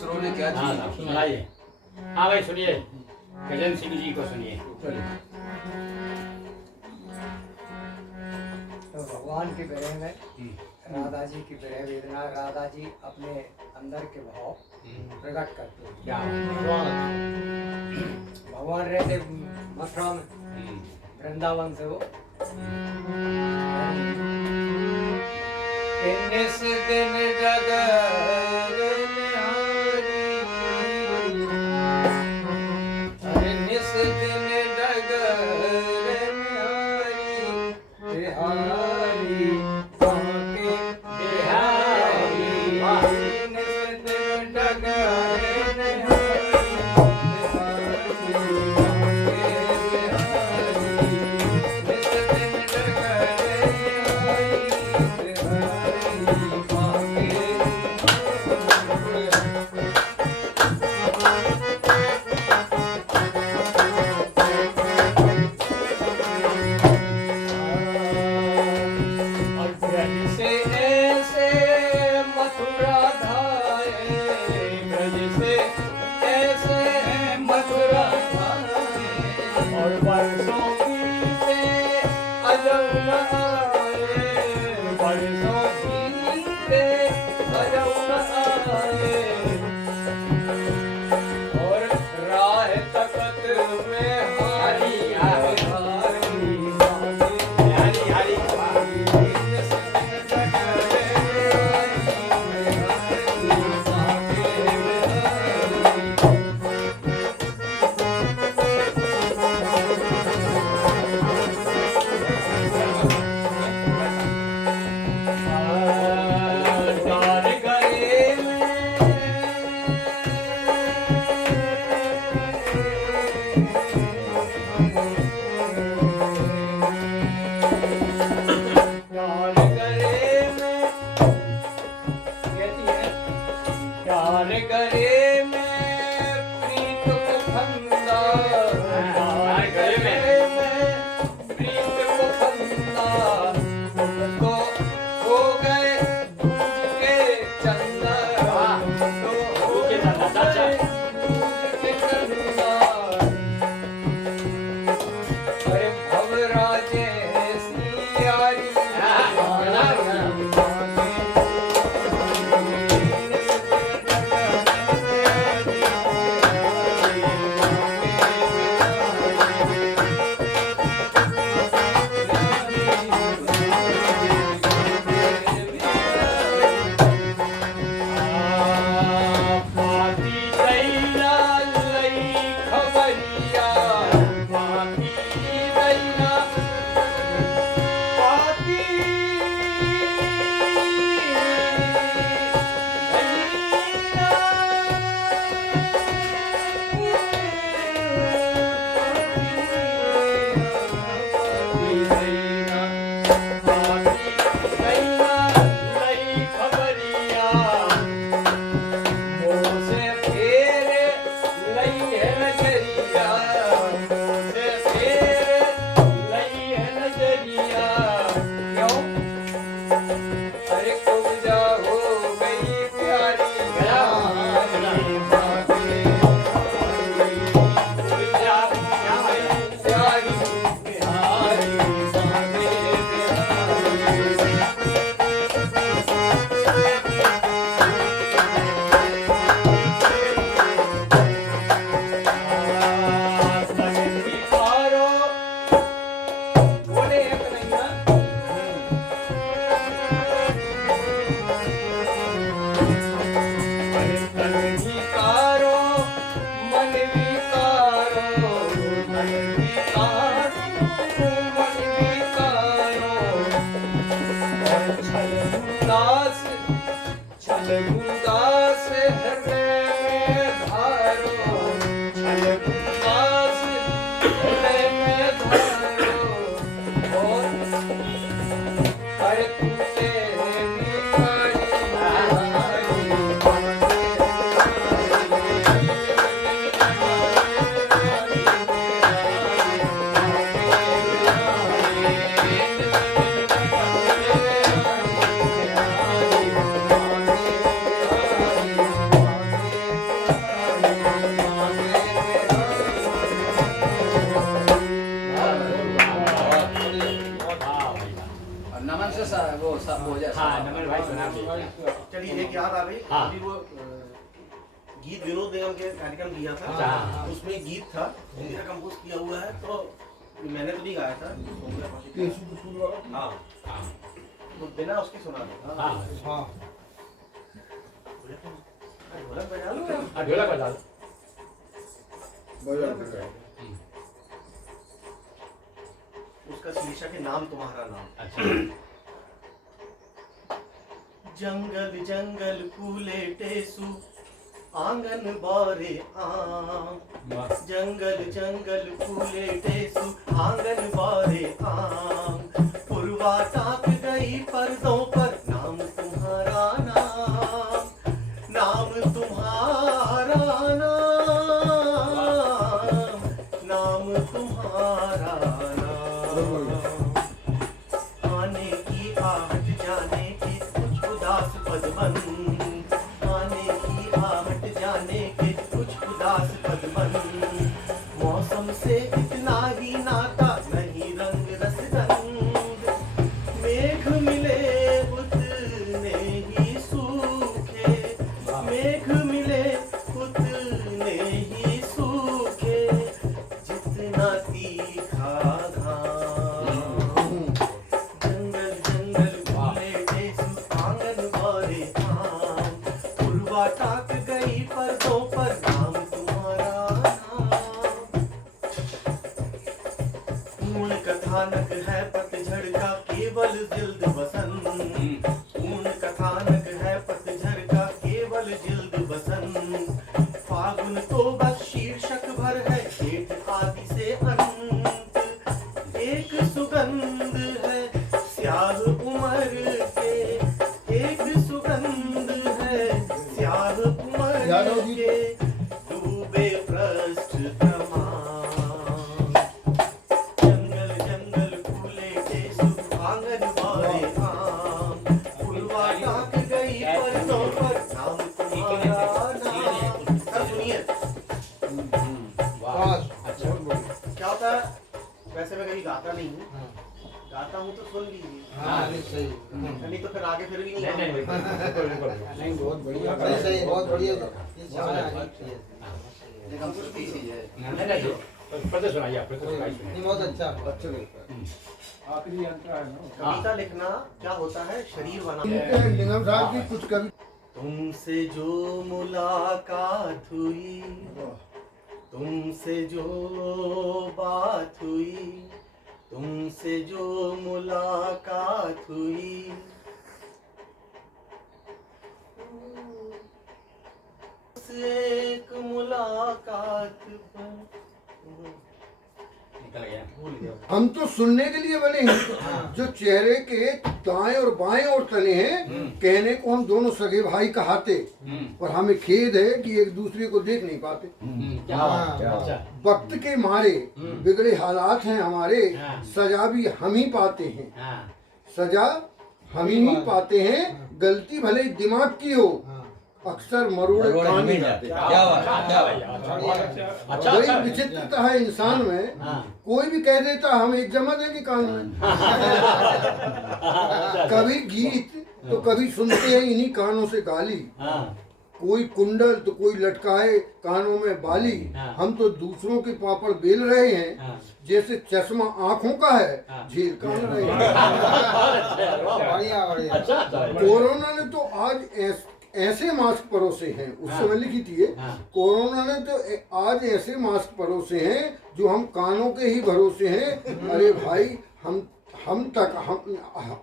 सुनाइए हाँ भाई सुनिए गजेंद्र सिंह जी को सुनिए तो भगवान के विरह में राधा जी की विरह वेदना राधा जी अपने अंदर के भाव प्रकट करते हैं क्या भगवान रहते मथुरा में वृंदावन से वो इस दिन डगर निस दिन डगर बिहारी बांके बिहारी निस दिन डगर अरे कौजा हो गई प्यारी प्यारी बातें कौजा हो गई प्यारी प्यारी छलगुंदास हृदय में धारो छलगुंदास हृदय में धारो और कर तूते नमन से वो सब हो जाए। हाँ नमन भाई सुना। चलिए एक याद आ गई। अभी वो गीत विनोद निगम के कार्यक्रम दिया था, उसमें गीत था मेरा कंपोज किया हुआ है, तो मैंने तो नहीं गाया था। हाँ तो बिना उसके सुना दो। हाँ ढोलक बजा लो। ढोलक बजा लो। उसका शीर्षक है नाम तुम्हारा नाम। अच्छा। जंगल जंगल फूले टेसु आंगन बारे आम, जंगल जंगल फूले टेसु आंगन बारे आम, पुरवा टाक गई पर्दों पर नाम तुम्हारा नाम, नाम तुम्हारा नाम, नाम तुम्हारा नाम, आने की आहट जाने की कुछ उदास पदमन, आने की आहट जाने के कुछ उदास पदमन, मौसम से इतना ही नाता नहीं रंग रस रंग, मेघ मिले उतने ही सूखे, मेघ मिले उतने ही सूखे, जितना तीखा घाम, जंगल जंगल फूले टेसु आंगन बारे आम, पुरवा टाक गई पर्दों पर नाम तुम्हारा नाम, पूर्ण कथानक है पतझड़ का केवल जिल्द बसंत, पूर्ण कथानक है पतझड़ का केवल जिल्द बसंत, फागुन तो बस शीर्षक भर है जेठ आदि से अंत, एक सुगंध है स्याह उमर के, एक सुगंध है स्याह उमर के, डूबे पृष्ठ तमाम, जंगल जंगल फूले टेसु आंगन बारे आम, पुरवा टाक गई पर्दों पर नाम तुम्हारा नाम। सर सुनिए क्या होता है, वैसे मैं कभी गाता नहीं हूँ, गाता हूँ तो सुन लीजिए। नहीं तो फिर आगे फिर भी नहीं। नहीं बहुत बढ़िया, सही बहुत बढ़िया। सुनाइए आप। बहुत अच्छा। आखिरी अंतर है ना। कविता लिखना क्या होता है, शरीर बनाना। निगम साहब की कुछ कवि तुमसे जो मुलाकात हुई, तुमसे जो बात हुई, तुमसे जो मुलाकात हुई, उस एक मुलाकात पर हम तो सुनने के लिए बने हैं, जो चेहरे के दाएं और बाएं ओर तले हैं, कहने को हम दोनों सगे भाई कहाते, और हमें खेद है कि एक दूसरे को देख नहीं पाते। वक्त के मारे बिगड़े हालात हैं हमारे, सजा भी हम ही पाते हैं, सजा हम ही नहीं पाते हैं, गलती भले दिमाग की हो, अक्सर मरोड़े कान में जाते हैं। बड़ी विचित्रता है इंसान में, कोई भी कह देता हम एक जमा देंगे कान में। कभी गीत तो कभी सुनते हैं इन्हीं कानों से गाली, कोई कुंडल तो कोई लटकाए कानों में बाली। हम तो दूसरों के पापड़ बेल रहे हैं, जैसे चश्मा आंखों का है झील कान रहे हैं। कोरोना ने तो आज ऐसे मास्क परोसे हैं, उस समय लिखी थी ये, कोरोना ने तो आज ऐसे मास्क परोसे हैं जो हम कानों के ही भरोसे हैं। अरे भाई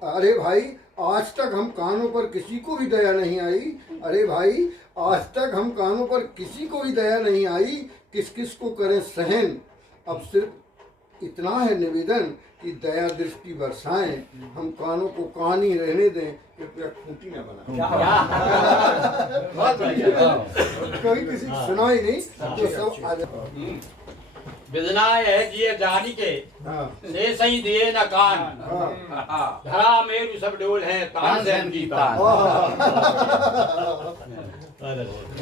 अरे भाई आज तक हम कानों पर किसी को भी दया नहीं आई। अरे भाई आज तक हम कानों पर किसी को भी दया नहीं आई, किस किस को करें सहन। अब सिर्फ इतना है निवेदन कि दया दृष्टि बरसाएं, हम कानों को कान ही रहने दें, कृपया खूंटी न बनाएं। कोई किसी को सुना ही नहीं तो सब आ जाए। बिजनाय है जिए जानी के से सही दिए न कान, धरा मेरु सब डोल है तान सहन की तान।